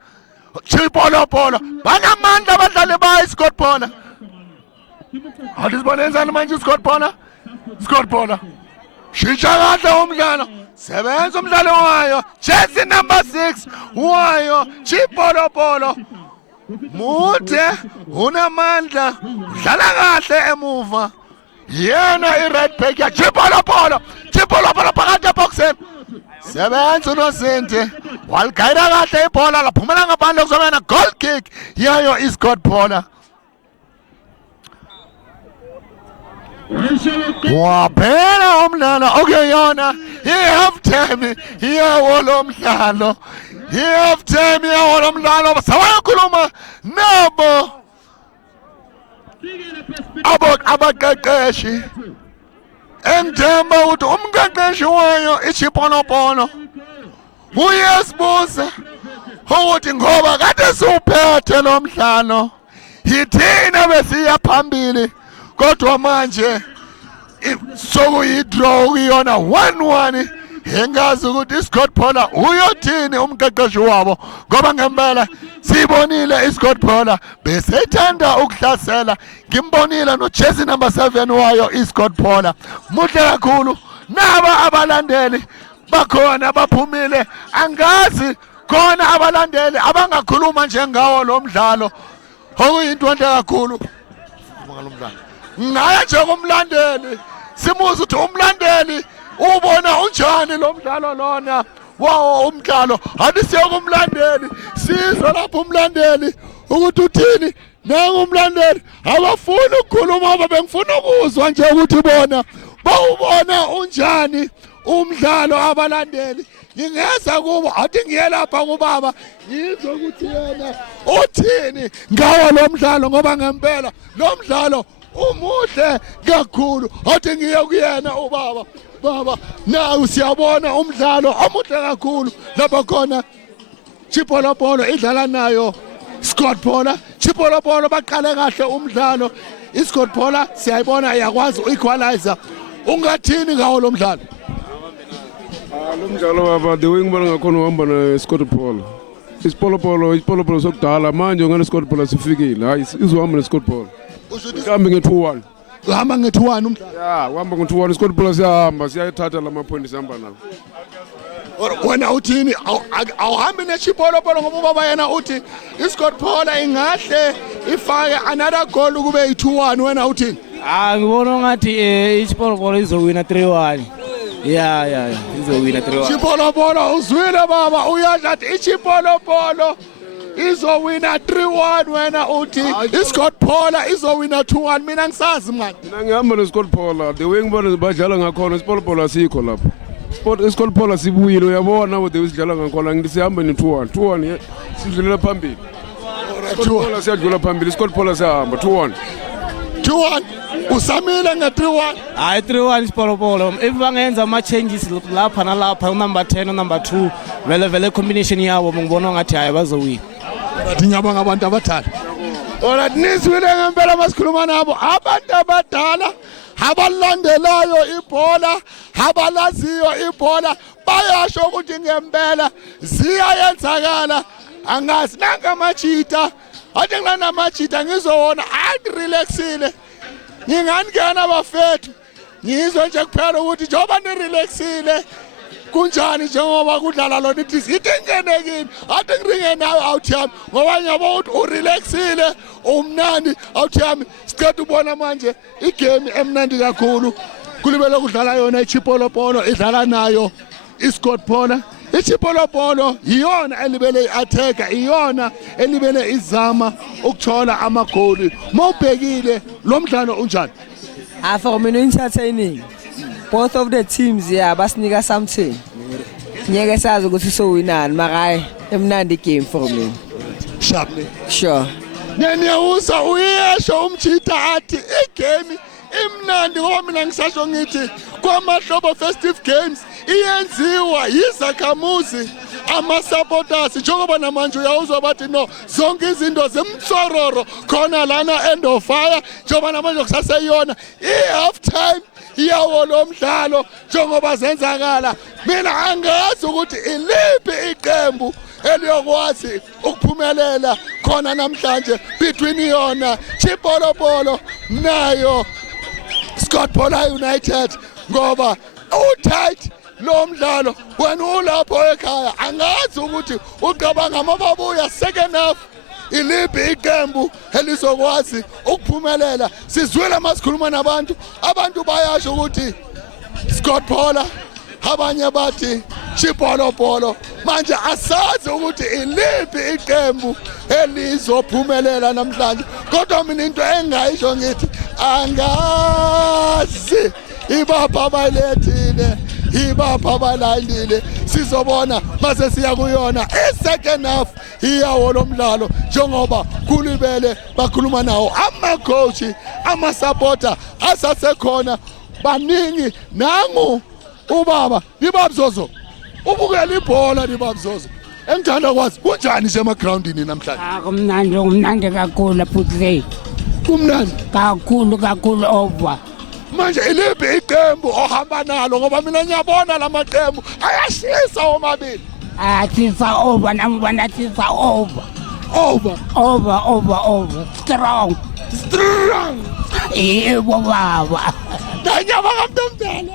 chipolopolo banamandla abadlali ba Scott Pola Adisibonenzani manje Scott Pola shisha kahle umdlalo sebenza umdlalo wayo jersey number 6 wayo chipolopolo mude unamandla dlala kahle emuva yena i-right back ya chipolopolo phakathi eboxeni sebenza uNosindi waligayida kahle ibhola laphumela ngaphandle kuzoba na goal kick yayo iScott Pola waphela umdlalo okuyona i-half time yawo lo mdlalo i-half time yawo lo mdlalo sawakhuluma nabo abaqeqeshi engithemba ukuthi umqeqeshi wayo ichipolopolo uyasibuza ukuthi ngoba kade siwuphethe lo mdlalo yithina besiya phambili kodwa manje sokuyidraw kuyona 1-1 engazi ukuthi iScott Pola uyothini umqeqeshi wabo ngoba ngempela sibonile iScott Pola besethanda ukuhlasela ngimbonile no jersey number 7 wayo iScott Pola muhle kakhulu naba abalandeli bakhona baphumile angazi khona abalandeli abangakhuluma njengawo lo mdlalo okuyinto enhle kakhulu ngaya nje kumlandeli simuza ukuthi umlandeli ubona unjani lo mdlalo lona wawo umdlalo ati siyokumlandeli sizwe lapho umlandeli ukuthi uthini nangu umlandeli abafuna ukukhuluma ngoba bengifuna ukuzwa nje ukuthi bona bawubona unjani umdlalo abalandeli ngingeza kubo athi ngiyelapha kubaba ngizwe ukuthi yena uthini ngawo lo mdlalo ngoba ngempela lo mdlalo umuhle kakhulu athi ngiye kuyena ubaba baba nawu siyabona umdlalo omuhle kakhulu lapha khona chipolopolo idlala nayo Scott Pola chipolopolo baqale kahle umdlalo iScott Pola siyayibona iyakwazi uequalizer ungathini ngawo lo mdlalo lo mdlalo baba the way ngibona ngakhona uhamba na Scott Pola isipolopolo sokudala manje ngane Scott Pola sifikile hayi izohamba ne Scott Pola uhambe nge-2-1 uhamba nge-2-1 umdlalo ya uhamba nge-2-1 iScott Pola siyahamba siyayithatha lama point sihamba nawo wena uthini awuhambi nechipolopolo ngoba ubaba yena uthi iScott Pola ingahle ifake another goal kube yi-2-1 wena uthini ngibona ngathi ichipolopolo izowina 3-1 ya izowina 3-1 chipolopolo uzwile baba uyasho athi ichipolopolo izowina 3-1 wena uthi iScott Pola izowina 2-1 mina ngisazi manje mina ngihamba neScott Pola the way ngibona badlala ngakhona iSpolopolo asikho lapho iScott Pola sibuyile uyabona ukuthi usidlala ngakhona ngithi sihamba ne-2-1 sidlulela phambili iScott Pola siyadlula phambili iScott Pola siyahamba 2-1 usamile nge-3-1 hayi 3-1 iSpolopolo if bangenza ama-changes lapha nalapha unumber 10 unumber 2 vele combination yabo ngibona ngathi hayi bazowina Alright ngiyabonga abantu abadala Alright niswile ngempela masikhuluma nabo abantu abadala abalandelayo ibhola abalaziyo ibhola bayasho ukuthi ngempela ziyayenzakala angazi nanga machita athi ngilana machita ngizowona relaxile ngingangena bafethu ngizwe nje kuphela ukuthi njoba nirelaxile kunjani njengoba kudlala lona ithi ithengenekile athi ngiringe nawe awuthami ngoba ngiyabona ukuthi urelaxile umnandi awuthami sicela ubona manje igame emnandi kakhulu kulibele kudlala yona ichipolopolo idlala nayo iScott Pola ichipolopolo iyona elibele iattacker iyona elibele izama ukuthola amagoli mawubhekile lo mdlalo unjani for mina entertaining both of the teams basinika something ngeke sazi ukuthi sowinani makayi emnandi game for me sharply sure niyawuza uyesho umjita athi igame imnandi ngoba mina ngisasho ngithi kwamahlobo festive games iyenziwa yizakhamuzi ama-supporters njengoba namanje uyawuzwa bathi no zonke izinto zemtsororo khona lana end of fire njengoba namanje kusaseyona i-half time yawo lo mdlalo njengoba zenzakala mina angazi ukuthi iliphi iqembu eliyokwazi ukuphumelela khona namhlanje between yona Chipolopolo nayo Scott Pola United ngoba utight lo mdlalo wena ulapho ekhaya angazi ukuthi uqabanga mababuya second half iliphi iqembu elizokwazi ukuphumelela sizwela masikhuluma nabantu abantu bayasho ukuthi Scott Pola abanye bathi Chipolopolo manje asazi ukuthi iliphi iqembu elizophumelela namhlanje kodwa mina into engayisho ngithi angazi ibapha abalethile ibapha abalandile sizobona mase siya kuyona second half iyawo lomdlalo njengoba kulibele bakhuluma nawo ama-coach ama-supporter asasekhona baningi nangu ubaba libabzozo ubukela ibhola libabzozo engithanda kwazi kunjani nje emagroundini namhlanje kumnandi kakhulu futhi kumnandi kakhulu over manje iliphi iqembu ohamba nalo ngoba mina ngiyabona lamaqembu ayashisa omabili athisa over nambona athisa over strong yebo baba nanyaba kamntomdala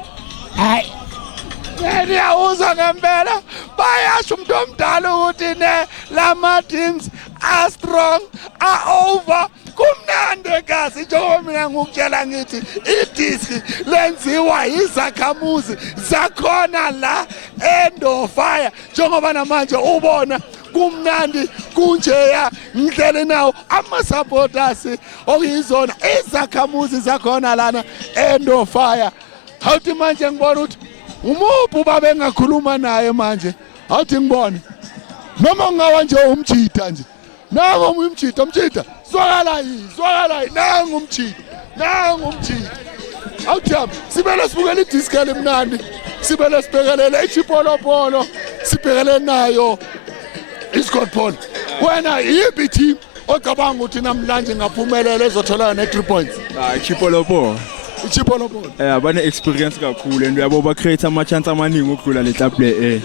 hayi ngiyawuzwa ngempela bayasho umuntu omdala ukuthi ne lama teams are strong are over kumnandi kasi njengoba mina ngukutshela ngithi idiski lenziwa izakhamuzi zakhona la end of fire njengoba namanje ubona kumnandi kunjeya ngidlele nawo ama-supporters okuyizona izakhamuzi zakhona lana end of fire awuthi manje ngibona ukuthi umuphi ubaba engakhuluma naye manje awuthi ngibone noma ungawa nje umjida nje nangu umjida zwakala yi nangu umjida awuthi sibele sibukela idiskele emnandi sibele sibhekelele iChipolopolo sibhekele nayo iScott Pola wena yipi team ocabanga ukuthi namhlanje ngaphumelela ezothola ne 3 points Chipolopolo iChipolopolo bane experience kakhulu and uyabo ba create ama chance amaningi ukudlula le club le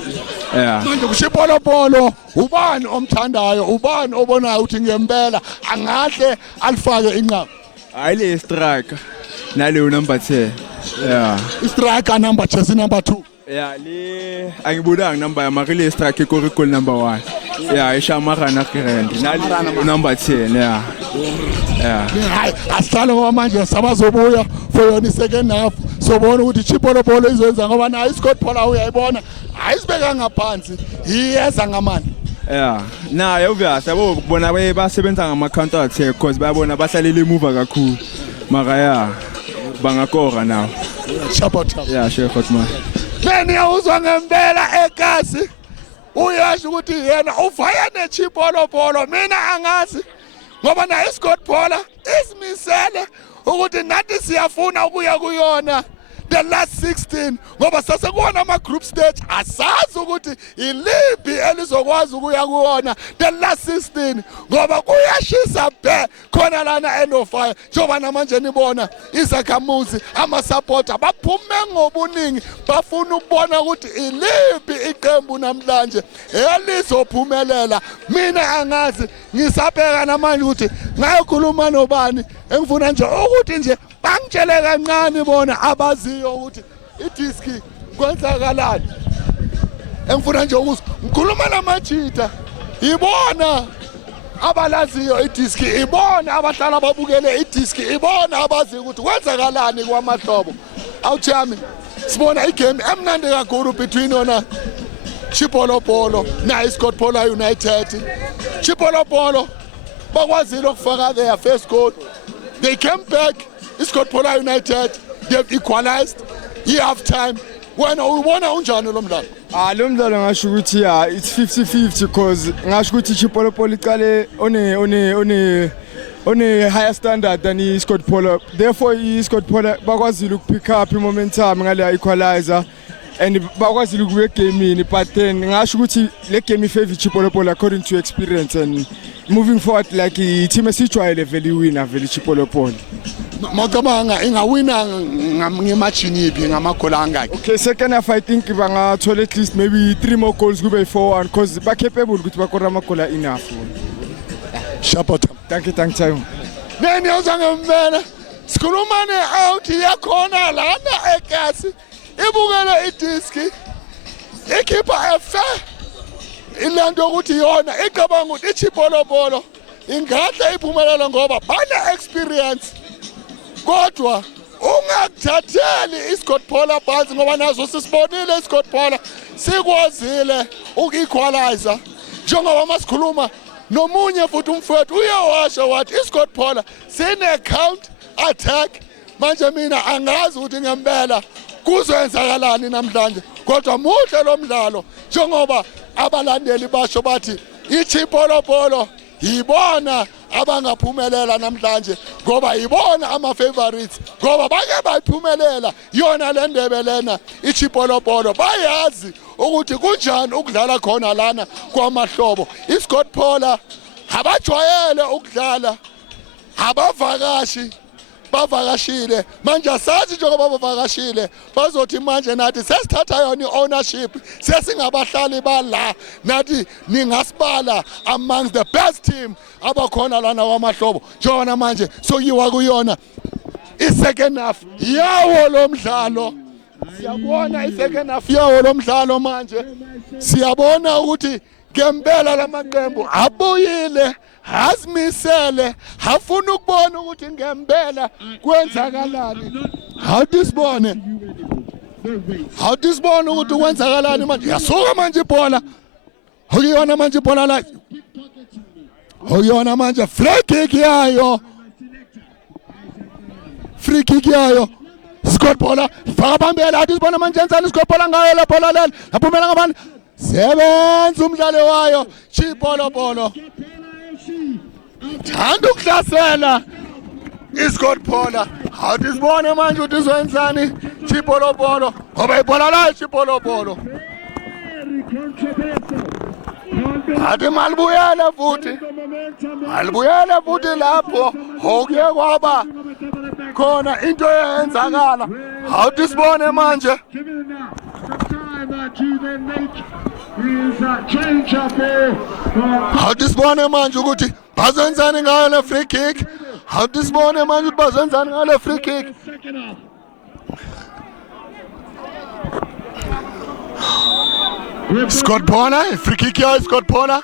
manje kuChipolopolo ubani omthandayo ubani obonayo ukuthi ngempela angahle alifake inqaba hayi le striker nale number 10 striker number jersey number 2 le angibudanga number ya marile striker ko number 1 ishamarana grand nale number 10 hayi asihlale ngoba manje sabazobuya for yona second half sobona ukuthi Chipolopolo izoyenza ngoba nayo iScott Pola uyayibona ayisibeka ngaphansi iyeza ngamandla naye obvious yabo kubona basebenza ngama counter attack because bayabona bahlalele move kakhulu mara bangakora nawo sure Fatma Beni awuzwa ngempela ekasi uyasho ukuthi yena uvaya neChipolopolo mina angazi ngoba na iScott Pola isimisele ukuthi nathi siyafuna ukuya kuyona the last 16 ngoba sasekuona ama group stage asazi ukuthi iliphi elizokwazi ukuya kuona the last 16 ngoba kuyashisa bhe khona lana end of fire njoba namanje nibona izakhamuzi ama supporter baphume ngobuningi bafuna ukubona ukuthi iliphi iqembu namhlanje elizophumelela mina angazi ngisabheka namanje ukuthi ngayokhuluma nobani engifuna nje ukuthi nje bangitshele kancane bona abaziyo ukuthi idiski kwenzakalani engifuna nje ukuzwa ngikhuluma namajita ibona abalaziyo idiski ibona abahlala babukele idiski ibona abazi ukuthi kwenzakalani kwamahlobo awuthami sibona igame emnandi kakhulu between yona Chipolopolo na iScott Pola United Chipolopolo bakwazile ukufaka their first goal they came back iScott Pola United they've equalized half time wena ubona unjani lo mdlalo lo mdlalo ngasho ukuthi it's 50-50 because ngasho ukuthi Chipolopolo iqale on a higher standard than iScott Pola therefore iScott Pola bakwazile ukupick up momentum ngale equalizer and bakwazile ukuya egamini, but then ngasho ukuthi le game ifavor Chipolopolo according to experience, and moving forward like team esijwayele vele iwina vele Chipolopolo. Mocabanga ingawina ngemachini iphi ngamagoli angaki. Okay, second half I think bangathola at least maybe 3 more goals kube 4-1 because ba capable ukuthi bakora amagola enough. Shapota. Thank you time. Neni uzangempela. Sikhulumane out yakhona lana eGasi. Ibukela idiski. Ikhipha efe. Ilando ukuthi yona icabanga ukuthi iChipolopolo ingahle iphumelela ngoba bana experience. Kodwa ungakuthatheli iScott Polar Bulls ngoba nazo sisibonile iScott Polar sikwazile uku-equalizer njengoba masikhuluma nomunye futhi umfowethu uyawasha wathi iScott Polar sine count attack manje mina angazi ukuthi ngempela kuzoyenzakalani namhlanje kodwa muhle lo mdlalo njengoba abalandeli basho bathi iChipolopolo yibona abangaphumelela namhlanje ngoba yibona ama favorites ngoba bake bayiphumelela yona le ndebe lena iChipolopolo bayazi ukuthi kunjani ukudlala khona lana kwamahlobo iScott Polar abajwayele ukudlala abavakashi bavakashile manje asazi njengoba bavakashile bazothi manje nathi sesithatha yona ownership sesingabahlali bala nathi ningasibala amongst the best team abakhona lana kwamahlobo njengoba manje soyiwa kuyona i-second half yawo lo mdlalo siyabona i-second half yawo lo mdlalo manje siyabona ukuthi ngempela lamaqembu abuyile hazimisele hafuna ukubona ukuthi ngempela kwenzakalani hawudisibone ukuthi kwenzakalani manje yasuka manje ibhola ukuyona manje ibhola la ukuyona manje free kick yayo Scott Polar faka phambili hawudisibone manje enzani Scott Polar ngayo la bhola leli aphumela ngabani sebenza umdlalo wayo Chipolopolo thanda ukuhlasela iScott Polar awudisibone manje ukuthi izwenzani Chipolopolo ngoba ibhola la Chipolopolo ade malibuyela futhi lapho okuye kwaba khona into eyenzakala awudisibone manje awudisibone manje ukuthi bazenzani ngayo le free kick awudisibone manje ukuthi bazenzani ngayo le free kick Scott Polar free kick yayo Scott Polar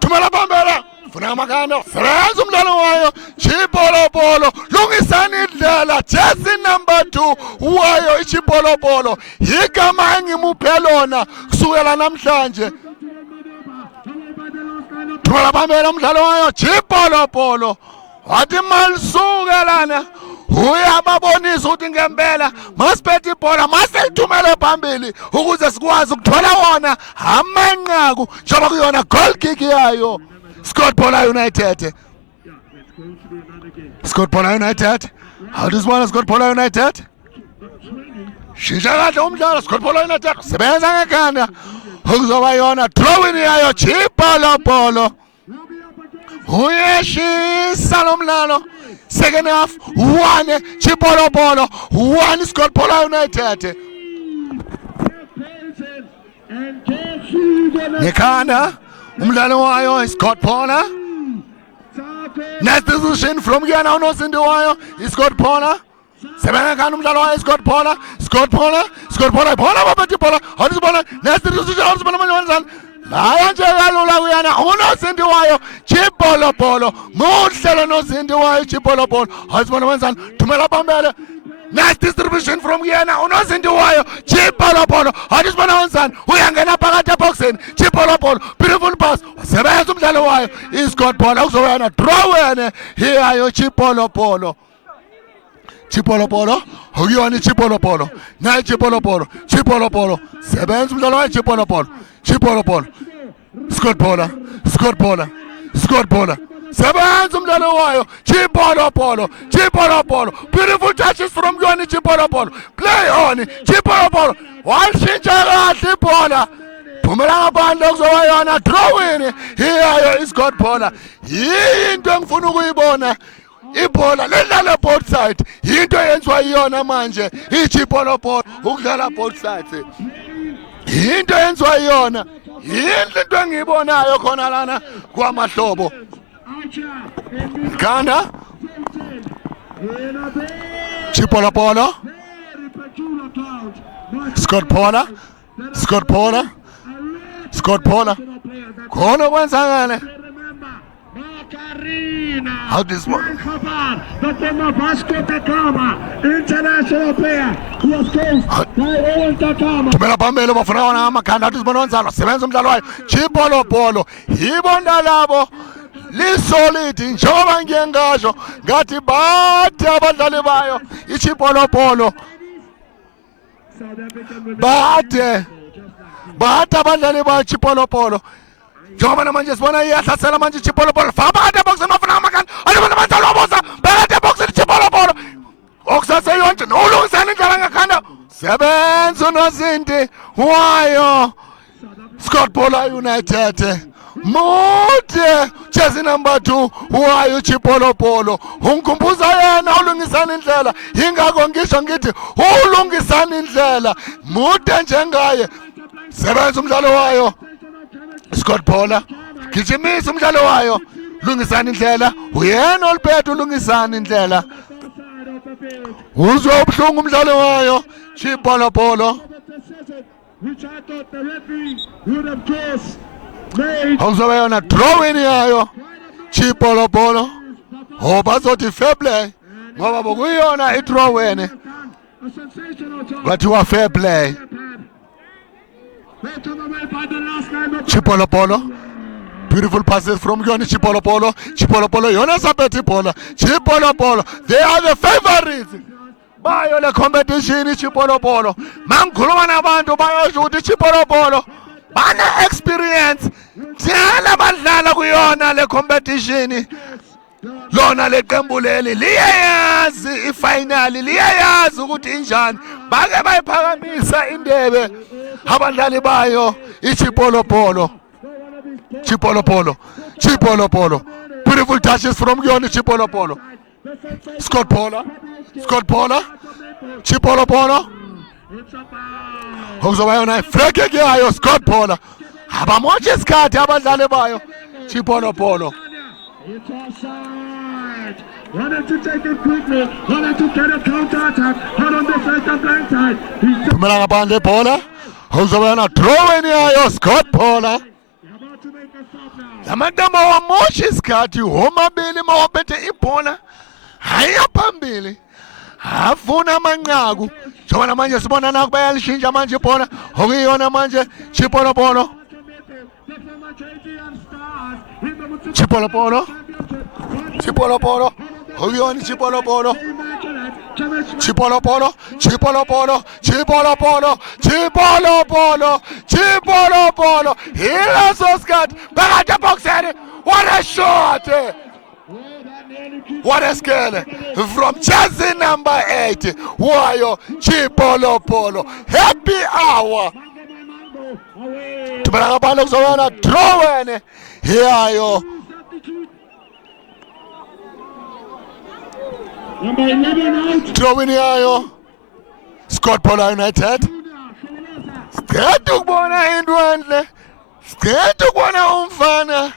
thumela phambili funa amakanda sebenza umdlalo wayo Chipolopolo lungisani indlela jersey number 2 wayo iChipolopolo igama engimuphe lona kusukela namhlanje thumela phambili umdlalo wayo Chipolopolo wathi malisukelana uyababonisa ukuthi ngempela masiphethe ibhola masithumele phambili ukuze sikwazi ukuthola wona amanqaku njengoba kuyona goal kick yayo Scott Polar United. How does one Scott Polar United? Shintsha kahle umdlalo Scott Polar United sebenza ngekhanda ukuzoba yona throwing yayo Chipolopolo uyeshisa lo mdlalo second half 1 Chipolopolo 1 Scott Polar United ngekhanda umdlalo wayo Scott Polar next decision from Guyana unosindi wayo Scott Polar sebenza kana umdlalo wayo Scott Polar ibhola babethe ibhola awudisibona next decision awudisibona manje wenzani Haya nje kalula kuyana unosindi wayo Chipolopolo muhle nosindi wayo Chipolopolo awusibona wenzani thumela phambili nice distribution from Guyana unosindi wayo Chipolopolo awusibona wenzani uyangena phakathi eboxini Chipolopolo beautiful pass sebenza umdlalo wayo iScott Polar ukuzoyana draw wena hiyayo Chipolopolo ukuyona Chipolopolo nayi Chipolopolo sebenza umdlalo wayo Chipolopolo Scott Polar sebenza umdlalo wayo Chipolopolo Chipolopolo beautiful touches from Yoni Chipolopolo play on Chipolopolo washintsha kahle ibhola phumela ngaphandle kuzoba yona drawing hiyayo iScott Bhola yinto engifuna ukuyibona ibhola ledlala both side into yenziwa iyona manje iChipolopolo ukudlala both sides into yenziwa iyona yinto into engiyibonayo khona lana kwaMahlobo Ghana Chipolopolo Scott Bhola khona kwenzakala how this one the former Vasco da Gama international player who was coached by Owen da Gama. Tumela phambili bafuna wona amakhanda athi sibona onzalo sebenza umdlalo wayo Chipolopolo yibonda labo lisolid njengoba ngiyengasho ngathi bathi abadlali bayo iChipolopolo bathi abadlali bayo Chipolopolo njengoba namanje sibona iyahlasela manje Chipolopolo fabade box emafuna amakhanda alibona abadlali bobosa bade box iChipolopolo okusase yonke nolungisana indlela ngakhanda sebenza unozinti wayo Scott Bhola United Mude jersey number 2 wayo Chipolopolo ungikhumbuza yena ulungisana indlela ingakho ngisho ngithi ulungisana indlela mude njengaye sebenza umdlalo wayo Scott Bhola gijimisa umdlalo wayo lungisana indlela uyena oliphethe ulungisana indlela uzwa ubuhlungu umdlalo wayo Chipolopolo which I thought the referee would have just awuzoba yona drawing yayo Chipolopolo bazothi fair play ngoba bokuyona idrawing bathiwa fair play Chipolopolo beautiful passes from Yoni Chipolopolo yona sabethe ibhola Chipolopolo they are the favorites bayo le competition iChipolopolo mangikhuluma nabantu bayasho ukuthi iChipolopolo bana experience njalo badlala kuyona le competition lona leqembu leli liyayazi ifinal liyayazi ukuthi injani bake bayiphakamisa indebe abadlali bayo iChipolopolo beautiful touches from Yoni Chipolopolo Scott Bhola Chipolopolo okuzoba yona freke yayo Scott Bhola abamoshe isikhathi abadlali bayo Chipolopolo it's offside. Wanted to take it quickly, wanted to get a counter attack, not on the second blind side. Tumela ngaphandle ibhola okuzoba yona drawing yayo Scott Bhola lamantambo wamoshe isikhathi omabili mawaphethe ibhola haya phambili afuna amanqaku njengoba manje sibona naku bayalishintsha manje ibhola okuyiyona manje Chipolopolo okuyiyona Chipolopolo hilaso sikhathi phakathi eboxeni what a shot what a scale from jersey number 8 wayo Chipolopolo happy hour tumela ngaphandle kuzobona drawing hiyayo Number 11 out. drawing yayo Scott Bhola United sikhetha ukubona indwendle sikhetha ukubona umfana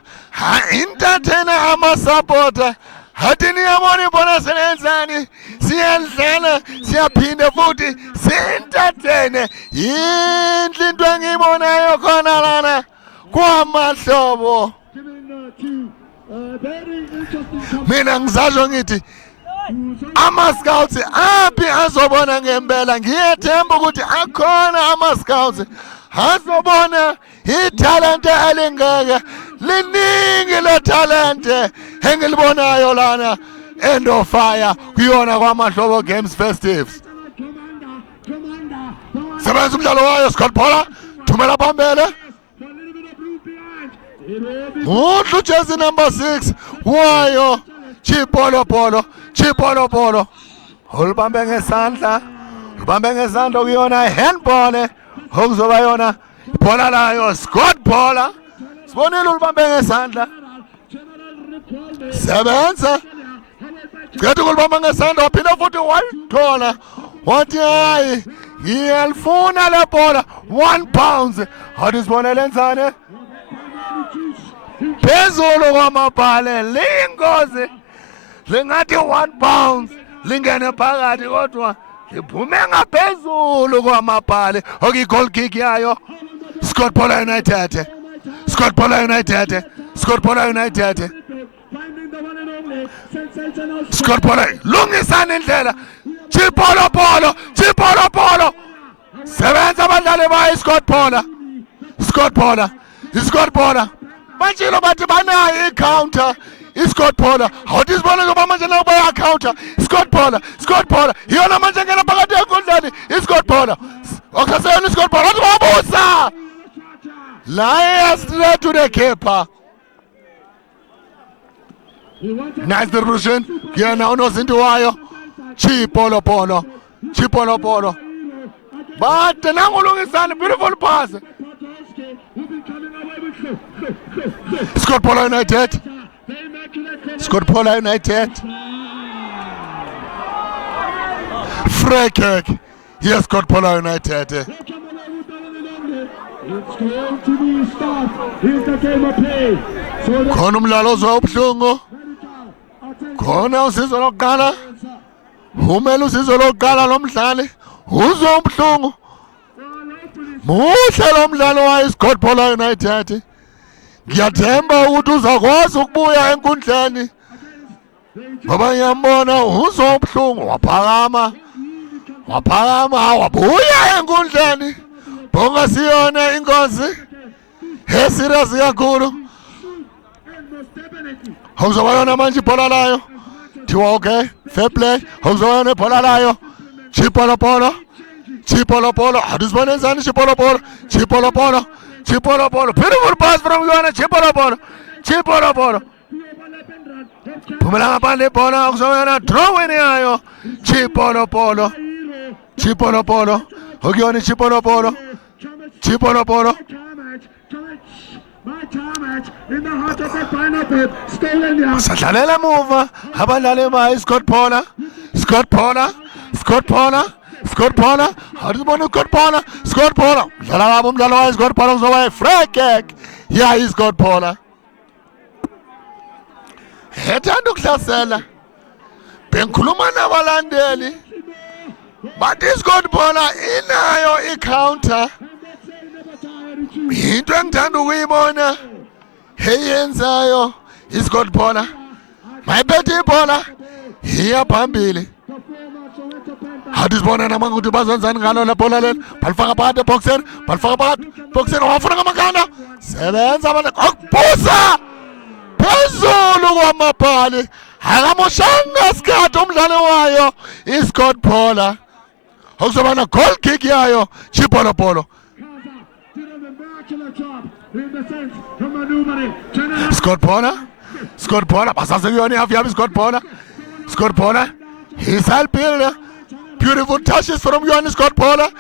intathena amasupporter hathi niyabona ibona selenzani siyadlala siyaphinde futhi sintathene yinhle into engiyibonayo khona lana kwaMahlobo mina ngizasho ngithi ama-scouts aphi azobona ngempela ngiyethemba ukuthi akhona ama-scouts azobona ithalente elingeke liningi lethalente engilibonayo lana End of Fire kuyona kwaMahlobo Games Festives sebenza umdlalo wayo Scott Bhola thumela phambili Muhle jersey number 6 wayo Chipolopolo Chipolopolo ulibambe ngesandla kuyona handball okuzoba yona ibhola layo Scott Bhola sibonile ulibambe ngesandla sebenza Cede kulibamba ngesandla waphinda futhi walithola wathi hayi ngiyalifuna le bhola 1 pounds athi sibonele enzane phezulu kwamabhale lingozi lingathi 1 pounds lingene phakathi kodwa liphume ngaphezulu kwamabhale okuyi-goal kick yayo Scott Bhola United Scott Bhola United Scott Bhola United Scott Bhola lungisana indlela Chipolopolo Chipolopolo sebenza abadlali bayo Scott Bhola Scott Bhola iScott Bhola Manjilo bathi banayo i-counter iScott Bhola awuthi sibone ngoba manje nawo baya-counter Scott Bhola iyona manje ngena phakathi enkundleni iScott Bhola okusaseyona iScott Bhola wathi babusa la straight to the keeper. Nice distribution kuyena unozinto wayo Chipolopolo Chipolopolo but nangulungisana beautiful pass Scott Bhola United Scott Bhola United free kick yes Scott Bhola United khona umdlalo ozobhlungu khona usizo lokuqala umele usizo lokuqala lomdlali uzwe ubuhlungu muhle lo mdlalo wayeScott Bhola United ngiyathemba ukuthi uzakwazi ukubuya enkundleni ngoba ngiyambona uzwe ubuhlungu waphakama wabuya enkundleni bonga siyona ingozi serious kakhulu Howuzoba yona manje ibhola layo thiwa okay fair play howuzoba yona ibhola layo Chipolopolo Chipolopolo adisibone enzani Chipolopolo Chipolopolo Chipolopolo beautiful pass from yona Chipolopolo Chipolopolo phumela ngaphandle ibhola akuzoba yona drawing yayo Chipolopolo Chipolopolo okuyona Chipolopolo Chipolopolo sadlalela emuva abadlali bayo Scott Bhola Scott Bhola Scott Bhola Scott Bhola adibona Scott Bhola Scott Bhola dlala wabo umdlalo wayo Scott Bhola uzoba free kick yeah Scott Bhola ethanda ukuhlasela bengikhuluma nabalandeli but Scott Bhola inayo i-counter into engithanda ukuyibona eyenzayo iScott Bhola mayiphethe ibhola iya phambili hathi sibona namanga ukuthi bazenzani ngalo la bhola lelo balifaka phakathi eboxeni wafuna ngamakhanda sebenza abantu okubusa phezulu kwamabhali akamoshanga isikhathi umdlalo wayo iScott Bhola okuzoba na goal kick yayo Chipolopolo Scott Bhola basasekuyona ihafu yabo Scott Bhola he's helping beautiful touches from yona Scott Bhola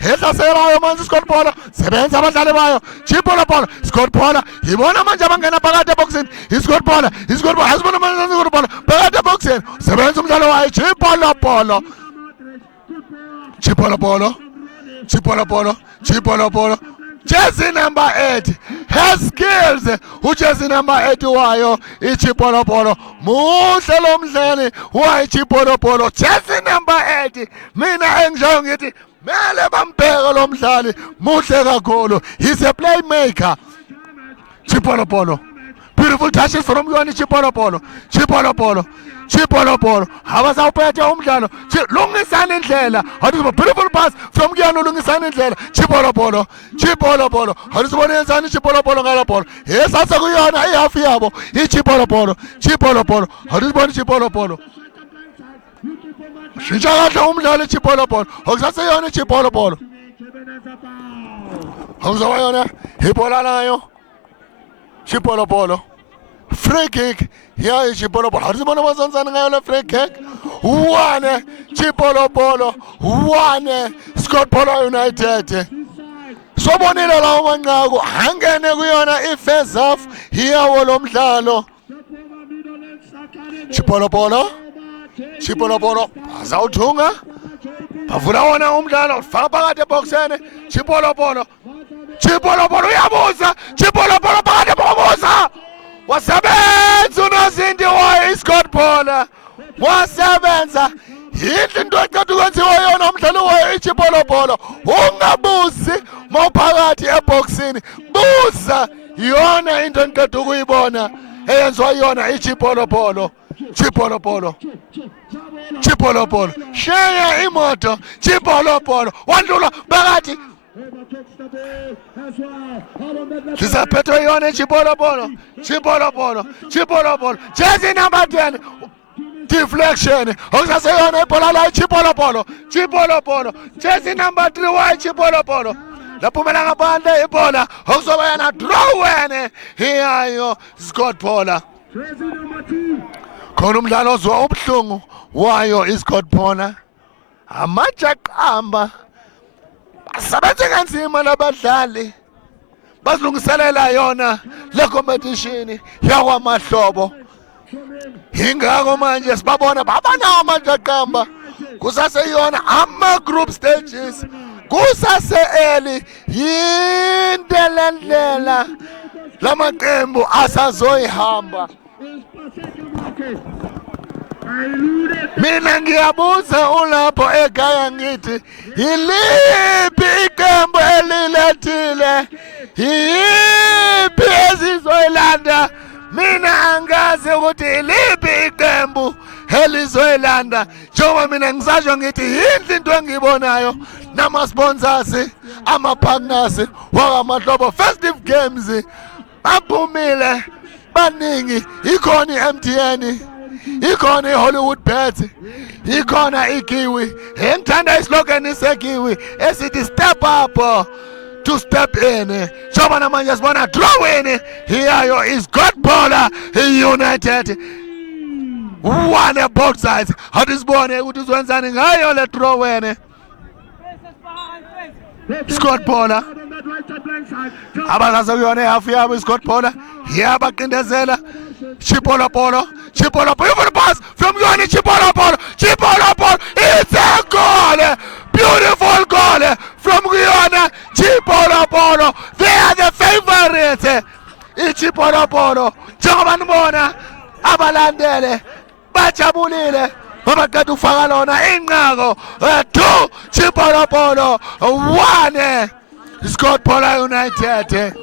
ehlaselayo manje Scott Bhola sebenza abadlali bayo Chipolopolo Scott Bhola yibona manje abangena phakathi eboxini Scott Bhola asibona manje Scott Bhola phakathi eboxini sebenza umdlalo wayo Chipolopolo jersey number 8 has skills jersey number 8 wayo iChipolopolo muhle lo mdlali wayeChipolopolo jersey number 8 mina engisho ngithi mele bambheke lo mdlali muhle kakhulu he's a playmaker Chipolopolo beautiful touches from yona Chipolopolo abasawuphethe umdlalo lungisana indlela athi beautiful pass from kuyona lungisana indlela Chipolopolo athi sibone enzani Chipolopolo ngala bhola esase kuyona ihafu yabo iChipolopolo athi sibone Chipolopolo shintsha kahle umdlalo iChipolopolo okusase yona iChipolopolo akuzoba yona ibhola layo Chipolopolo. Free kick. Here is Chipolopolo. How does the Bonamazan ngayo free kick? One. Chipolopolo. One. Scott Polo United. Sobonile lawo manqaku hangene kuyona i-first half hiyawo lo mdlalo. Chipolopolo azawuthunga bavula wona umdlalo faka phakathi eboxeni. Chipolopolo uyabuza. Chipolopolo phakathi eboxeni wasebenza unozinti wayo Scott Polo wasebenza. Yinto into eqeda ukwenziwa yona umdlalo wayo iChipolopolo. Ungabuzi mawuphakathi eboxini, buza yona into eqeda ukuyibona eyenziwa yona iChipolopolo. Chipolopolo sheya imoto. Chipolopolo wandlula phakathi Lisaphetho yona iChipolopolo. Chipolopolo jersey number 10. Deflection. Okusaseyona ibhola la Chipolopolo. Jersey number 3 wa Chipolopolo. Laphumela ngaphandle ibhola. Okuzoba yana draw wene. Hiyayo Scott Polo. Khona umdlalo ozwa ubuhlungu wayo iScott Polo. Amatshe aqamba. Basebenze kanzima labadlali. Bazilungiselela yona le competition yakwamahlobo. Ingako manje sibabona babanawo amandla aqamba. Kusaseyona ama-group stages. Kusase-early yindelendlela lamaqembu asazoyihamba. Mina ngiyabuza ulapho ekhaya ngithi yiliphi iqembu elilethile, yiphi ezizoyilanda. Mina angazi ukuthi yiliphi iqembu elizoyilanda. Njengoba mina ngisasho ngithi yinhle into engiyibonayo nama-sponsors, ama-partners wakwamahlobo festive games baphumile baningi. Ikhona i-MTN, ikhona i-Hollywood Bet, ikhona iKiwi. Engithanda islogan seKiwi esithi step up to step in. Njengoba namanje sibona draw in. Hiyayo is Scott Polo United. One both sides. Hatizibone ukuthi uzwenzani ngayo le draw wene. Scott Polo abazaza kuyona ehafu yabo iScott Polo yabaqindezela. Chipolopolo even pass from Yoni. Chipolopolo it's a goal. Beautiful goal from Guyana. Chipolopolo, they are the favorites. iChipolopolo njengoba nibona abalandele bajabulile abaqeda ufaka lona inqako 2 Chipolopolo 1 Scott Polo United.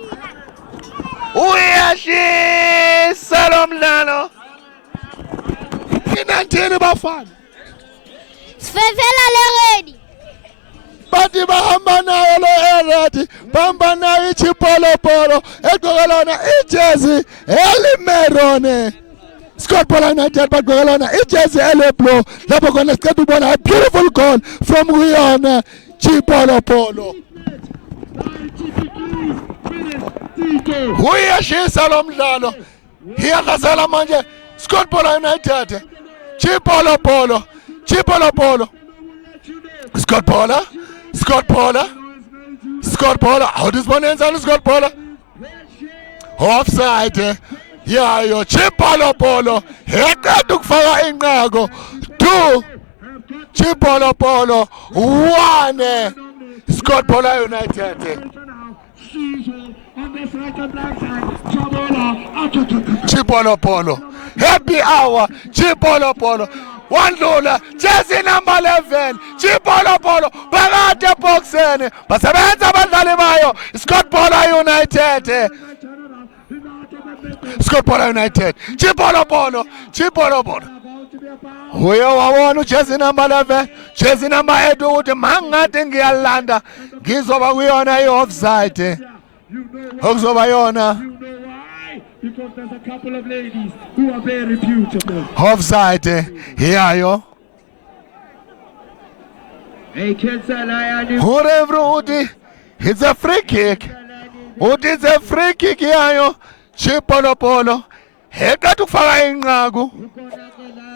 Uyashisa lo mdlalo. Inantini bafana sifefela le ready bathi bahamba nayo lo erati, bahamba nayo iChipolopolo egqoke lona ijezi elimerone. Scott Polo United bagqoke lona ijezi eleblu. Lapho khona siqeda ubona a beautiful goal from Guyana. Chipolopolo uyashisa lo mdlalo. Iyakazela manje Scott Polo United. Chipolopolo Scott Polo how does one answer Scott Polo? Offside. Yayo Chipolopolo eqeda ukufaka inqako 2 Chipolopolo 1 Scott Polo United. Chipolopolo happy hour. Chipolopolo wandlula jersey number 11. Chipolopolo phakathi eboxeni basebenza abadlali bayo Scott Polo United. Chipolopolo uyo wawona jersey number 11, jersey number 8 ukuthi mangathi ngiyalanda ngizoba kuyona i-offside. Okuzoba yona because there's a couple of ladies who are very beautiful. Offside. Hiyayo. Hey kids, Uti, it's a free kick. Uti, it's a free kick hiyayo. Chipolopolo eqeda ukufaka inqaku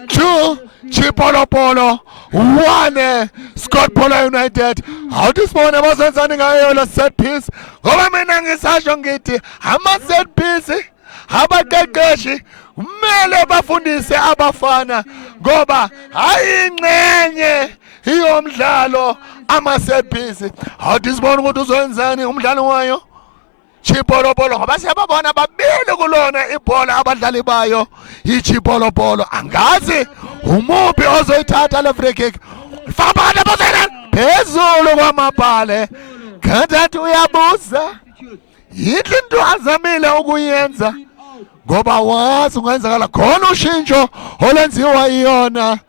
2 Chipolopolo 1 Scott Polo United. Awuthi sibone abasenzani ngayo lo set piece ngoba mina ngisasho ngithi ama set piece abaqeqeshi kumele bafundise abafana ngoba hayi ingcenye iyomdlalo ama set piece. Awuthi sibone ukuthi uzowenzani umdlalo wayo Chipolopolo ngoba siyababona babili kulona ibhola abadlali bayo iChipolopolo. Angazi umuphi ozoyithatha le free kick. Fabana bozela phezulu kwamabhale. Kanti uyabuza yinhle into azamile ukuyenza ngoba wazi ungenzakala khona ushintsho olenziwa iyona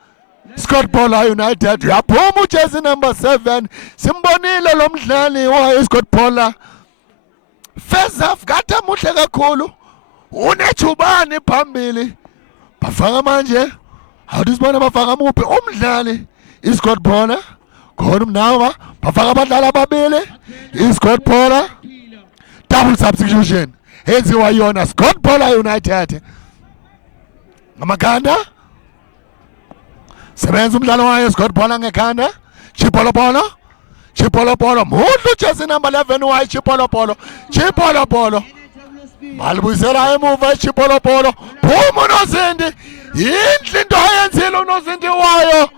Scott Polo United. Yaphuma ujezi number 7 simbonile lo mdlali wa Scott Polo. First half gata muhle kakhulu unethubani phambili bafaka manje awuthi sibona bafaka muphi umdlali iScott Polo khona umnawa bafaka abadlali ababili iScott Polo double substitution enziwa yona Scott Polo United ngamakhanda sebenza umdlalo wayo Scott Polo ngekhanda Chipolopolo muhle ujezi number 11 wa Chipolopolo malibuyisela emuva Chipolopolo phuma uNozindi yinhle into ayenzile uNozindi wayo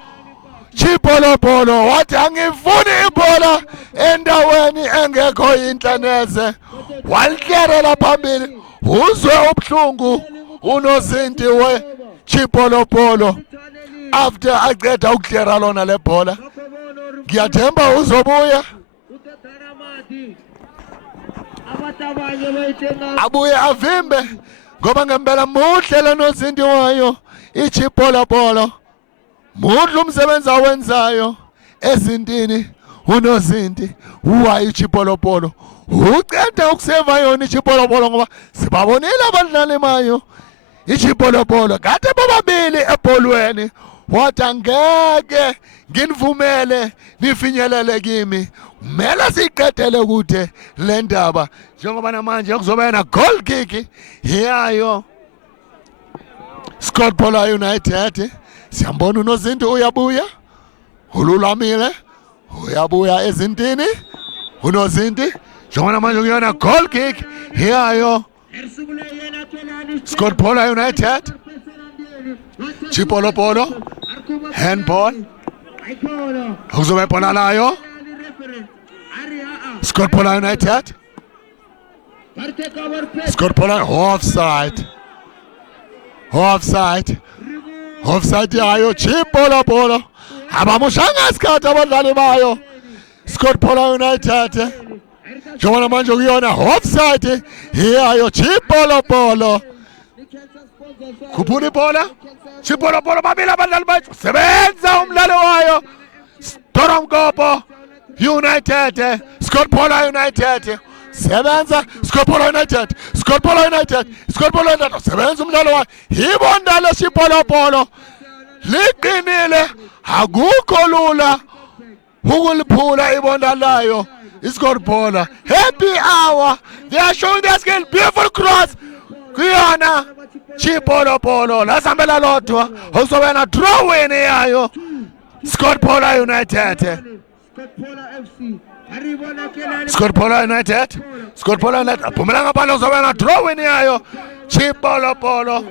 Chipolopolo wathi angifuni ibhola endaweni engekho inhlaneze walihlerela phambili uzwe ubuhlungu uNozindi we Chipolopolo after aqeda ukuhlera lona le bhola. Ngiyathemba uzobuya abuye avimbe ngoba ngempela muhle leNozindi wayo iChipolopolo muhle umsebenzi awenzayo ezintini uNozindi wayo iChipolopolo uqeda ukuseva yona iChipolopolo ngoba sibabonile abadlali bayo iChipolopolo kade bobabili ebholweni wathi angeke nginivumele nifinyelele kimi kumele siqedele kude le ndaba njengoba namanje kuzoba yena goal kick yayo Scott Polo United. Siyambona uNozindi uyabuya ululamile uyabuya ezintini uNozindi njengoba namanje kuyona goal kick yayo Scott Polo United. Chipolopolo handball uzobe ibhola layo Scott Polo United. Scott Polo offside yayo Chipolopolo abamushanga isikhathi abadlali bayo Scott Polo United njengoba manje kuyona offside yayo Chipolopolo. Kuphula ibhola Chipolopolo babili abadlali bayo sebenza umdlalo wayo Stormkopo United Scott Polo United sebenza Scott Polo United sebenza umdlalo wayo ibonda le Chipolopolo liqinile akukho lula ukuliphula ibonda layo iScott Polo. Happy hour, they are showing their skill. Beautiful cross kuyona Chipolopolo lasambela lodwa uzobena draw win yayo Scott Polo United. Scott Polo United phumela ngaphandle uzobena draw win yayo Chipolopolo.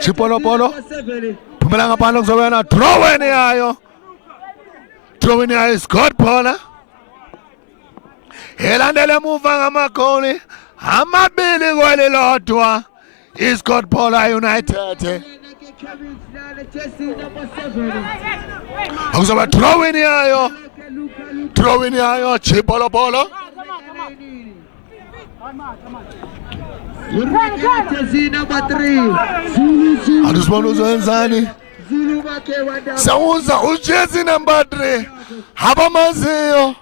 Chipolopolo phumela ngaphandle uzobena draw win yayo Scott Polo. Elandele emuva ngamagoli amabili kwelilodwa iScott Polo United. Akuzoba draw win yayo Chipolopolo. Adusibona uzwenzani sawuza ujezi number 3 abamaziyo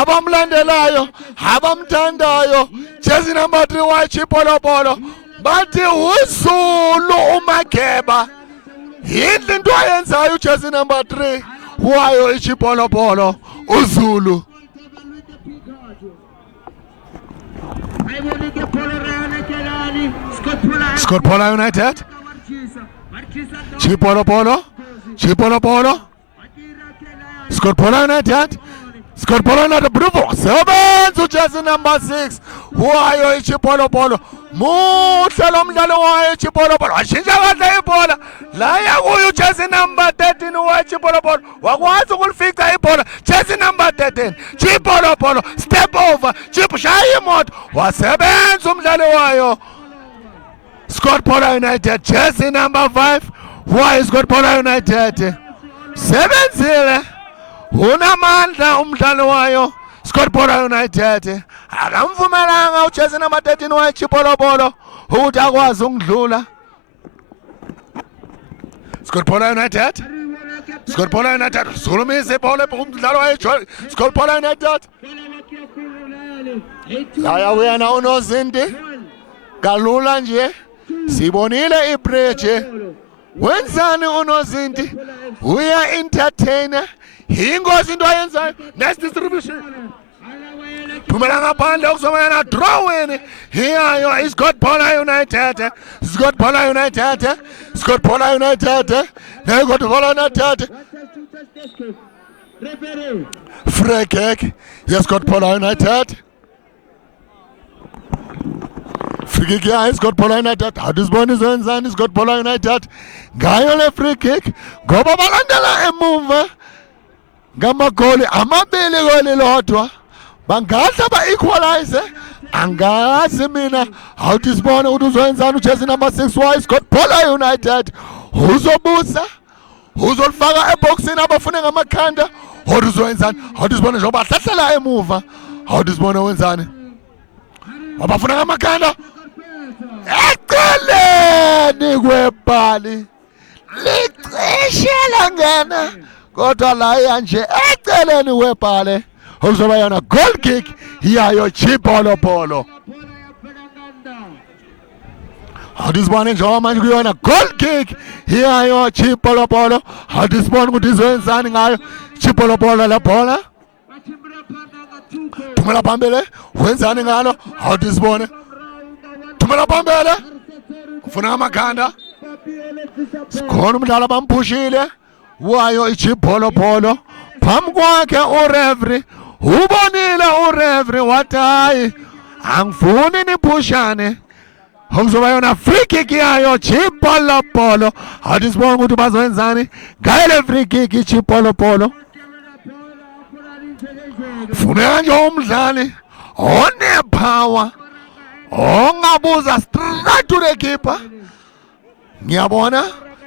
abamlandelayo abamthandayo jezi number 3 wa Chipolopolo bathi uZulu uMageba yinhle into ayenzayo ujezi number 3 wayo iChipolopolo uZulu Scott Paula United. Chipolo Polo. Scott Paula United. Scott Paula United. Bruvo. 7 to jersey number 6. Wayo Chipolo Polo. Muhle lo mdlalo wayo Chipolo Polo. Washintsha kahle ibhola. La yakuyo jersey number 13 wayo Chipolo Polo. Wakwazi ukulifica ibhola. Jersey number 13. Chipolo Polo. Step over. Chip shaya imoto. Wasebenza umdlalo wayo. Scott Paula United. Jersey number 5. Why Scott Paula United? 7-0. Unamandla umdlalo wayo. Scott Paula United. Akamvumelanga ujersey number 13 wayo Chipolo Polo ukuthi akwazi ukudlula. Scott Paula United. Scott Paula United. Zulumise ibhola umdlalo wayo Scott Paula United. La uyana unozinti. Kalula nje. Sibonile ibridge. Wenzani unozinti? Uya entertainer. Ingozi into ayenzayo. Next distribution. Phumela ngaphandle ukuzomayana drawing. Hiyayo is Scott Paula United. Scott Paula United. Scott Paula United. Now Scott Paula United. Free kick. Yes, Scott Paula United. Free kick here, Scott Paula United. Hadisbon is on Scott Paula United. Gayo free kick. Goba balandela emuva. Ngamagoli amabili goli lodwa. Bangahle ba equalize. Angazi mina Hadisbon uzoyenzana ujersey number 6 wayo Scott Paula United. Uzobusa. Uzolifaka eboxini abafune ngamakhanda. Uzoyenzana. Hadisbon njengoba hlahlela emuva. Hadisbon wenzani? Abafuna ngamakhanda. Eceleni kwebhali licishe langena kodwa la yanje eceleni kwebhali uzoba yona goal kick yayo Chipolo Polo. Hadisibona njengoba manje kuyona goal kick yayo Chipolo Polo. Hadisibona ukuthi izowenzani ngayo Chipolo Polo la bola. Thumela phambili wenzani ngalo Hadisibona. Thumela phambili ufuna amakhanda. Sikhona umdlalo bamphushile wayo iChipolo Polo. Phambi kwakhe ureferee ubonile ureferee wathi hayi angifuni niphushane. Okuzoba yona free kick yayo Chipolo Polo. Hadisibona ukuthi bazowenzani ngale free kick iChipolo Polo. Funeka nje umdlali onepower ongabuza straight to the keeper. Ngiyabona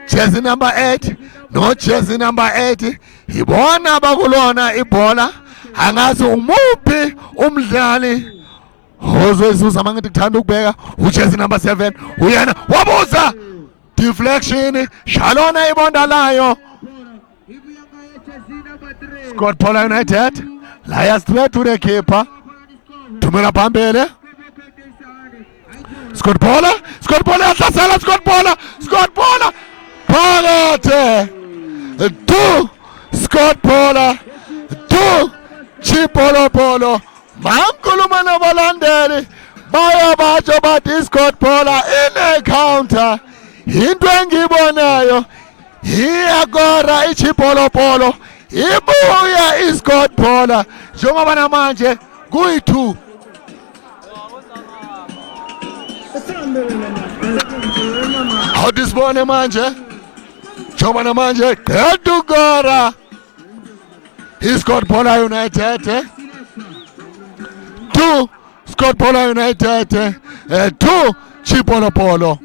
jersey number 8 no jersey number 8 ibona bakulona ibhola angazi umuphi umdlali ozoyizuza mangithi kuthanda ukubeka ujersey number 7 uyena wabuza deflection shalona ibonda layo Scott Paula United laya straight to the keeper. Thumela phambili Scott Paula yahlasela Scott Paula phakathi 2 Scott Paula 2 Chipolo Polo. Mangikhuluma nabalandeli baya batsho bathi Scott Paula ine counter. Into engibonayo iyakora iChipolo Polo ibuya iScott Paula njengoba namanje kuyi2. Hadisibone manje njengoba namanje qedukora iScott Paula United 2 Scott Paula United 2 Chipolo Polo.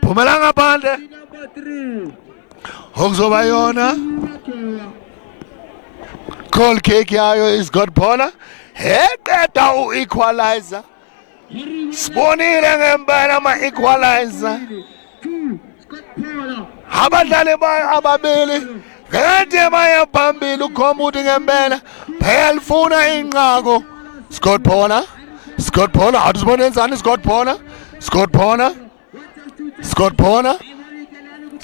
Phumela ngaphandle okuzoba yona goal kick yayo iScott Paula eqeda uequalizer. Sibonile ngempela ama-equalizer abadlali bayo ababili kade baya phambili ukhomba ukuthi ngempela bayalifuna inqako. Scott Paula Hadisibona enzani Scott Paula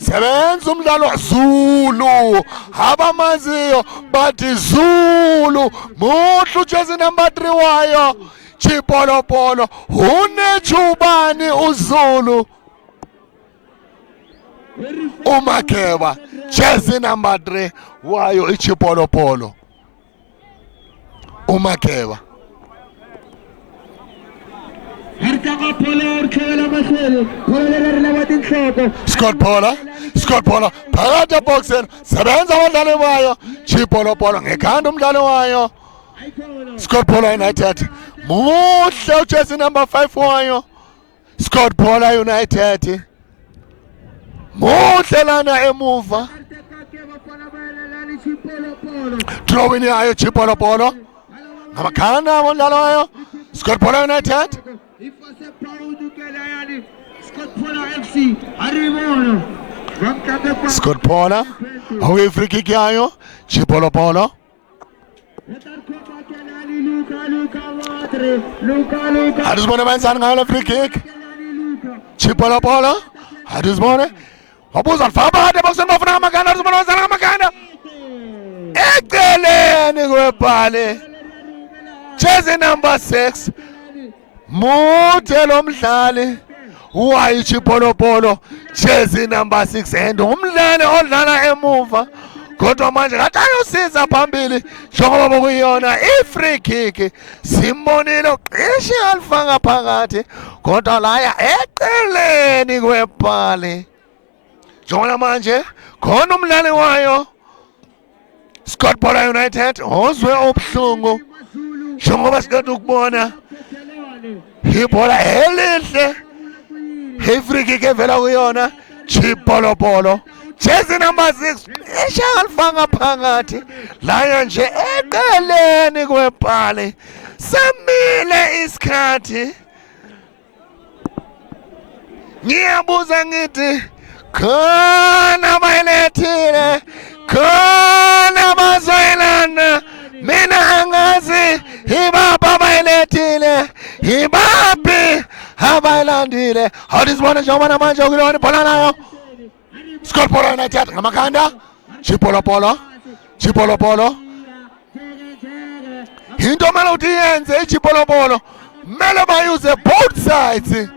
sebenza umdlalo Zulu abamaziyo bathi Zulu muhlu jezi number 3 wayo Chipolopolo unechubani uZulu uMakeba jezi number 3 wayo iChipolopolo uMakeba Scott Paula phakathi boxen sebenza abadlali bayo Chipolopolo ngekhanda umdlalo wayo Scott Paula United muhle ujesi number 5 wayo Scott Paula United muhle lana emuva throwing yayo Chipolopolo ngamakhanda umdlalo wayo Scott Paula United Scott Paula away free kick yayo Chipolopolo Hadismone benzani ngayo free kick Chipolopolo Hadismone wabuza phakathi boxen bafuna amakanda Hadismone benzani amakanda eceleni kwebhale jezi number 6 muthe lo mdlali wayi Chipolopolo jezi number 6 and umdlali odlala emuva kodwa manje ngathi ayosiza phambili njengoba bokuyona i-free kick simbonile qishi alifaka phakathi kodwa laya eceleni kwebhali njengoba manje khona umdlali wayo Scott Paula United ozwe obuhlungu njengoba sikade ukubona ibhola elihle i-free kick evela kuyona Chipolopolo jezi number 6 eshalifanga phakathi laya nje eceleni kwebhali semile isikhathi ngiyabuza ngithi khona bayilethile khona bazoyilanda mina angazi ibapha bayilethile ibaphi abayilandile awudizibona njengoba namanje ukuyona ibhola nayo Scott Paula United ngamakhanda Chipolopolo into mele uthi yenze iChipolopolo mele bayuse both sides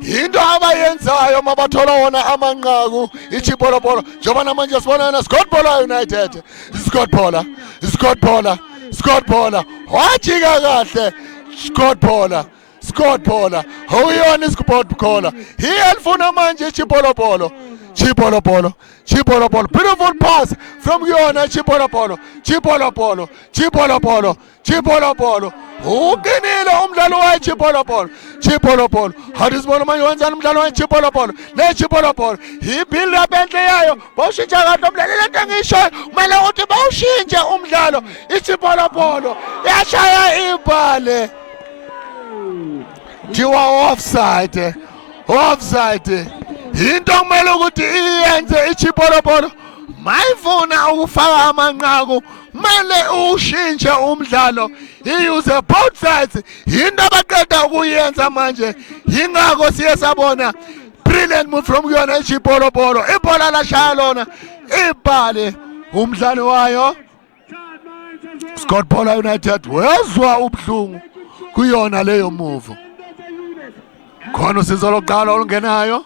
into abayenzayo mabathola wona amanqaku iChipolopolo njengoba namanje sibona na Scott Paula United Scott Paula wajika kahle Scott Paula uyona iSport Paula iyalifuna manje iChipolopolo beautiful pass from Yona Chipolopolo uqinile umdlalo wa Chipolopolo hadisibona manje wenzani umdlalo wa Chipolopolo le Chipolopolo ibuild up enhle yayo bawushintsha kanti umdlalo lento engishoyo kumele uthi bawushintshe umdlalo iChipolopolo yashaya ibhale Tiwa offside into kumele ukuthi iyenze iChipolopolo mayifuna ukufaka amanqaku mele ushintshe umdlalo iyuse both sides into abaqeda ukuyenza manje ingakho siye sabona brilliant move from yona iChipolopolo ibhola lashaya lona ibhale umdlalo wayo Scott Paula United wezwa ubuhlungu kuyona leyo move khona usizo lokuqala olungenayo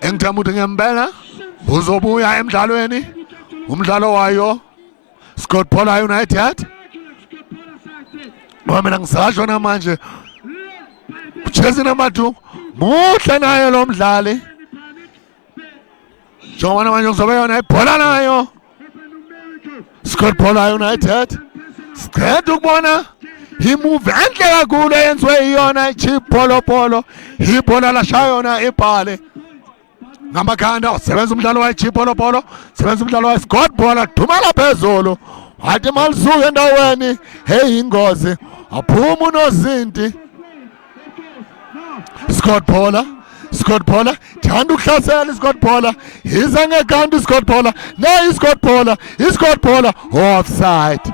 engithemba ukuthi ngempela uzobuya emdlalweni umdlalo wayo Scott Paula United mina ngisasho namanje jezi number 2 muhle naye lo mdlali njengoba namanje kuzobe yona ibhola nayo Scott Paula United siqeda ukubona imove enhle kakhulu eyenziwe iyona iChipolopolo ibhola lashaya yona ibhale ngamakhanda sebenza umdlalo wa iChipolopolo sebenza umdlalo wa Scott Paula thumela phezulu wathi malisuke endaweni hey ingozi aphuma unozinti Scott Paula thanda ukuhlasela iScott Paula iza ngekhanda iScott Paula nayi iScott Paula offside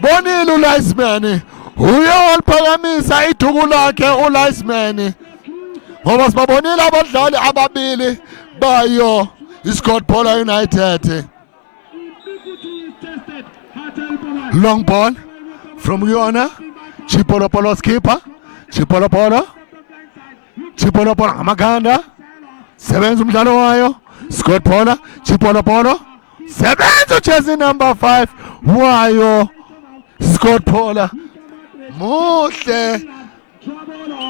bonile uLiceman uye waliphakamisa iduku lakhe uLiceman ngoba sibabonile abadlali ababili bayo iScott Paula United. Long ball from Yona. Chipolopolo skipper. Chipolopolo Amaganda. Sevenza umdlalo wayo. Scott Paula. Chipolopolo. Sevenza jersey number 5 wayo. Scott Paula. Muhle.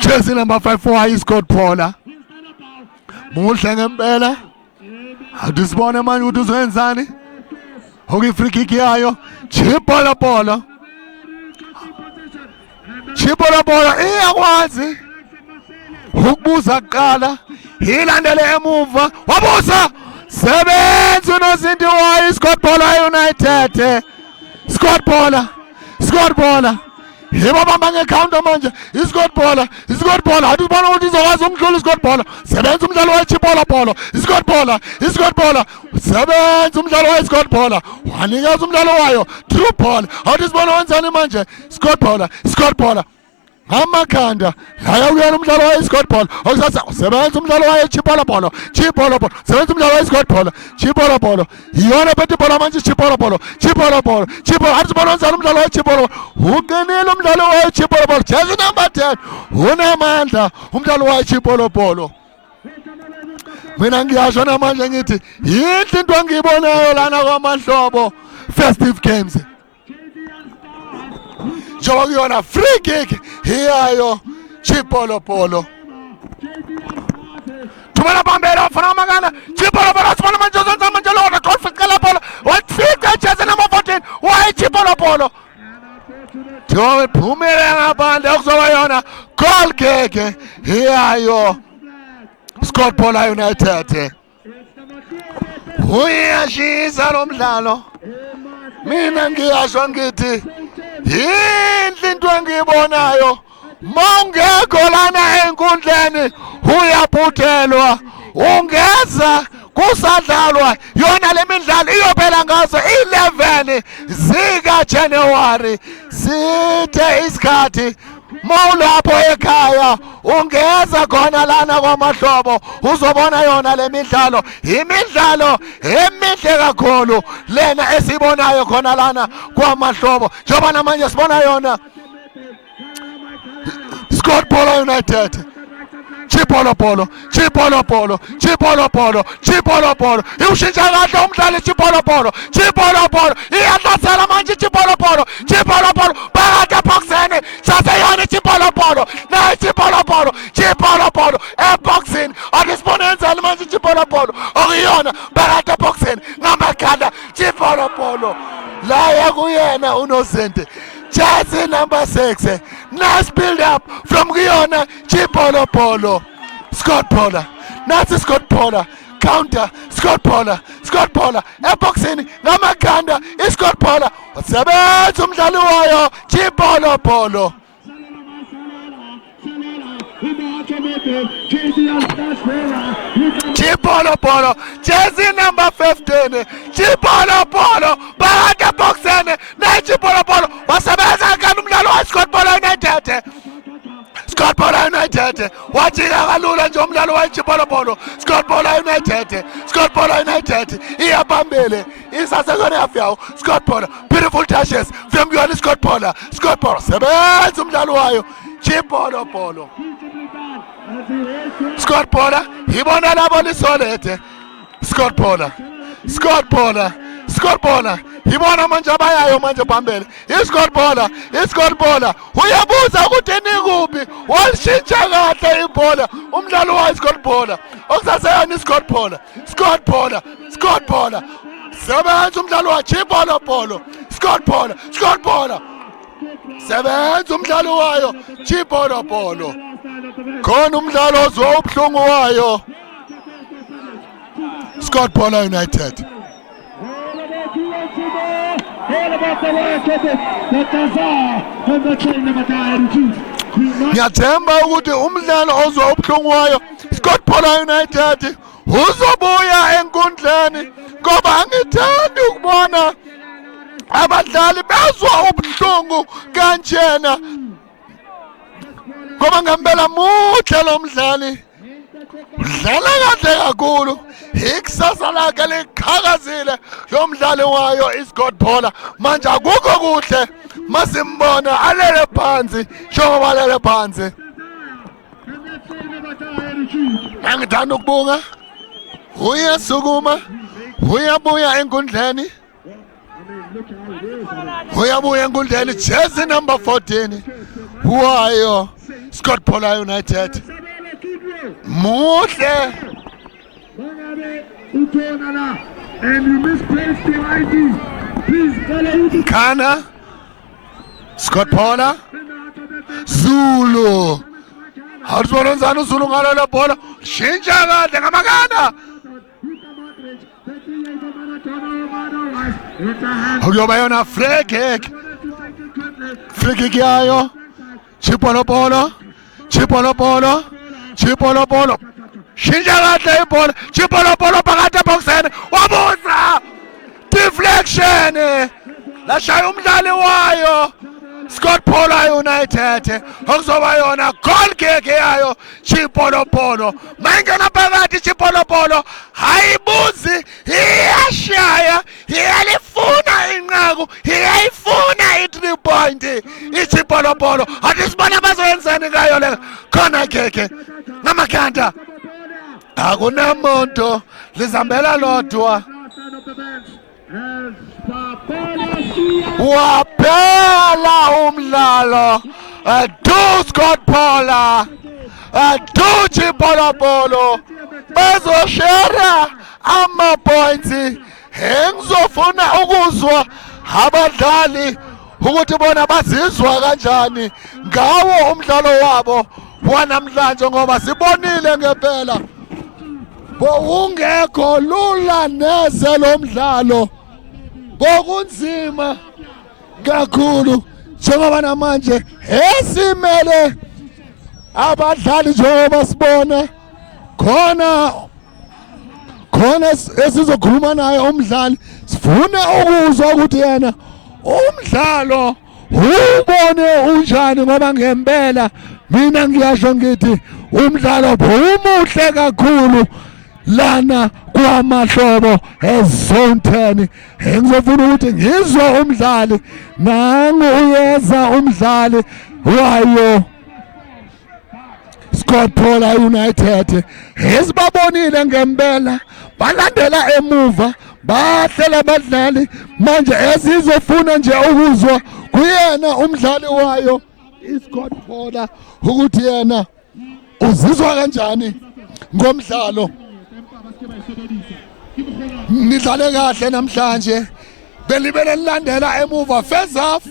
Jersey number 5 wayo Scott Paula. Muhle ngempela. Adisibone manje ukuthi uzwenzani. Hoki free kick yayo. Chipolopolo iyakwazi ukubuza kuqala ilandele emuva wabuza sebenza unozinti wayo Scott Paula United. Scott Paula yebo bamba ngecounter manje iScott Paula adibona ukuthi izokwazi umdlula iScott Paula sebenza umdlalo weChipolopolo iScott Paula sebenza umdlalo weScott Paula wanikeza umdlalo wayo true ball awudibona wenzani manje Scott Paula amakhanda la uyena umdlalo weScott Paula okusasa sebenza umdlalo weChipolopolo sebenza umdlalo weScott Paula Chipolopolo iyona bethi bola manje Chipolopolo adibona wenzani umdlalo weChipolopolo uqinile umdlalo weChipolopolo jersey number 10 unamandla umdlalo weChipolopolo. Mina ngiyasho namanje ngithi yinhle into engiyibonayo lana kwaMahlobo festive games. Njoba kuyona free kick iyayo Chipolopolo. Tumela bambela fana magana Chipolopolo sibona manje zonke manje lo wafikela bola wafika jersey number 14 wa Chipolopolo. Jowe phumela ngaphandle okuzoba yona goal kick iyayo Scott Paula United. Uyashisa lo mdlalo. Mina ngiyasho ngithi yinhle into engiyibonayo. Mawungekho lana enkundleni uyaphuthelwa. Ungeza kusadlalwa yona le midlalo iyophela ngazo 11 zika January. Sithe isikhathi mawulapho ekhaya ungeza khona lana kwaMahlobo uzobona yona le midlalo imidlalo emihle kakhulu lena esibonayo khona lana kwaMahlobo njengoba namanje sibona yona Scott Paula United. Chipolopolo iwushintsha kahle umdlali Chipolopolo iyadlasela manje Chipolopolo phakathi eboxini saseyona Chipolopolo nayo Chipolopolo eboxini akisibone enzani manje Chipolopolo okuyona phakathi eboxini ngamakhanda Chipolopolo la yakuyena unozinti jersey number 6. Nice build up from Guyana Chipolopolo. Scott Paula. That's Scott Paula. Counter. Scott Paula. Eboxini ngamakhanda iScott Paula. Sebenza umdlali wayo Chipolopolo. Chipolopolo jersey number 15 Chipolopolo phakathi eboxini nayo Chipolopolo wasebenza kanti umdlalo weScott Paula United. Scott Paula United wajika kalula nje umdlalo weChipolopolo. Scott Paula United iyabambele isasekona yafiyawo Scott Paula beautiful touches from Yona Scott Paula sebenza umdlalo wayo Chipolopolo. Scott Paula ibona labo lisolete Scott Paula ibona manje abayayo manje phambili iScott Paula uyabuza ukuthi nikuphi walishintsha kahle ibhola umdlalo wayeScott Paula okusaseyona iScott Paula sebenza umdlalo waChipolopolo Scott Paula sebenza umdlalo wayo Chipolopolo khona umdlalo ozwa ubuhlungu wayo Scott Paula United. Ngiyathemba ukuthi umdlalo ozwa ubuhlungu wayo Scott Paula United uzobuya enkundleni ngoba angithandi ukubona abadlali bezwa ubuhlungu kanjena ngoba ngempela muhle lo mdlali udlala kahle kakhulu ikusasa lakhe liqhakazile lo mdlali wayo iScott Paula manje akukho kuhle masimbona alele phansi njengoba alele phansi angithanda ukubunga uyasukuma uyabuya enkundleni uyabuya enkundleni jersey number 14 wayo Scott Paula United muhle and you misplaced your ID. Please follow Kana Scott Paula Zulu Harzwana nzanu Zulu ngalo bola shintsha kahle ngamakana akuyoba yona free kick yayo Chipolopolo shintsha kahle ibhola Chipolopolo phakathi eboxeni wabuza deflection lashaya umdlali wayo Scott Paula United okuzoba yona goal kick yayo Chipolopolo mangena phakathi Chipolopolo hayibuzi iyashaya iyalifuna inqaku iyayifuna i3 point iChipolopolo athi sibona bazoyenzani ngayo le khona kick ngamakhanda akunamuntu lizambela lodwa waphela umdlalo do Scott Paula do Chipolopolo bazoshare ama-points engizofuna ukuzwa abadlali ukuthi bona bazizwa kanjani ngawo umdlalo wabo wanamhlanje ngoba sibonile ngempela bowungekho lula neze lo mdlalo bokunzima kakhulu njengoba namanje esimele abadlali njengoba sibona khona esizokhuluma naye umdlali sifuna ukuzwa ukuthi yena umdlalo ubone unjani ngoba ngempela mina ngiyasho ngithi umdlalo umuhle kakhulu lana kwamahlobo ezone 10 engizofuna ukuthi ngizwe umdlali nangu uyeza umdlali wayo Scott Paula United esibabonile ngempela balandela emuva bahlela abadlali manje esizofuna nje ukuzwa kuyena umdlali wayo iScott Paula ukuthi yena uzizwa kanjani ngomdlalo nidlale kahle namhlanje belibele lilandela emuva first half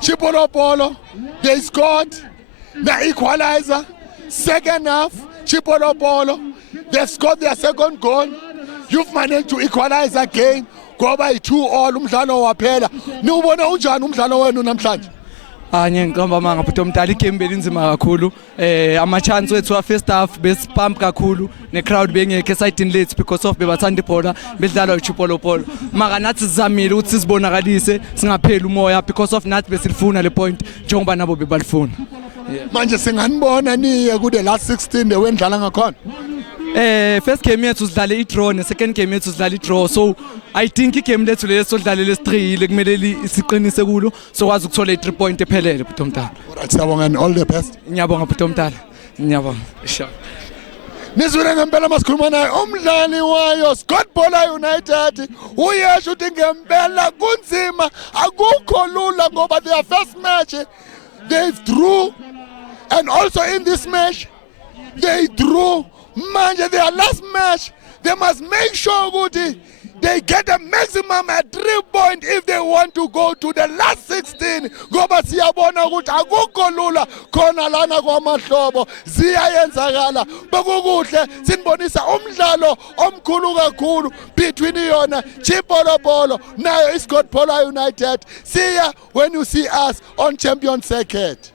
Chipolopolo they scored the equalizer second half Chipolopolo they scored their second goal you've managed to equalize again ngoba yi2-2 umdlalo waphela niubona unjani umdlalo wenu namhlanje ngicamba manga bhuti omdala igame belinzima kakhulu ama chance wethu wa first half besipump kakhulu ne crowd bengekho esayidini lethu because of bebathanda ibhola bedlala uChipolopolo maka nathi sizamile ukuthi sizibonakalise singapheli umoya because of nathi besilifuna le point njengoba nabo bebalifuna manje singanibona niye ku the last 16 wendlala ngakhona first game yethu sidlale i-draw ne second game yethu sidlale i-draw so I think igame lethu leso sidlale lesi3 lekumele isiqinise kulo sokwazi ukuthola i3 point ephelele bhuti omdala siyabonga and all the best ngiyabonga bhuti omdala ngiyabonga nizwile ngempela masikhuluma naye umdlali wayo Scott Paula United uyesho ukuthi ngempela kunzima akukho lula ngoba their first match they drew and also in this match they drew manje their last match they must make sure ukuthi they get a maximum at 3 point if they want to go to the last 16 ngoba siyabona ukuthi akukho lula khona lana kwamahlobo ziyayenzakala bekukuhle sinibonisa umdlalo omkhulu kakhulu between yona Chipolopolo nayo iScott Paula United see ya when you see us on champion circuit.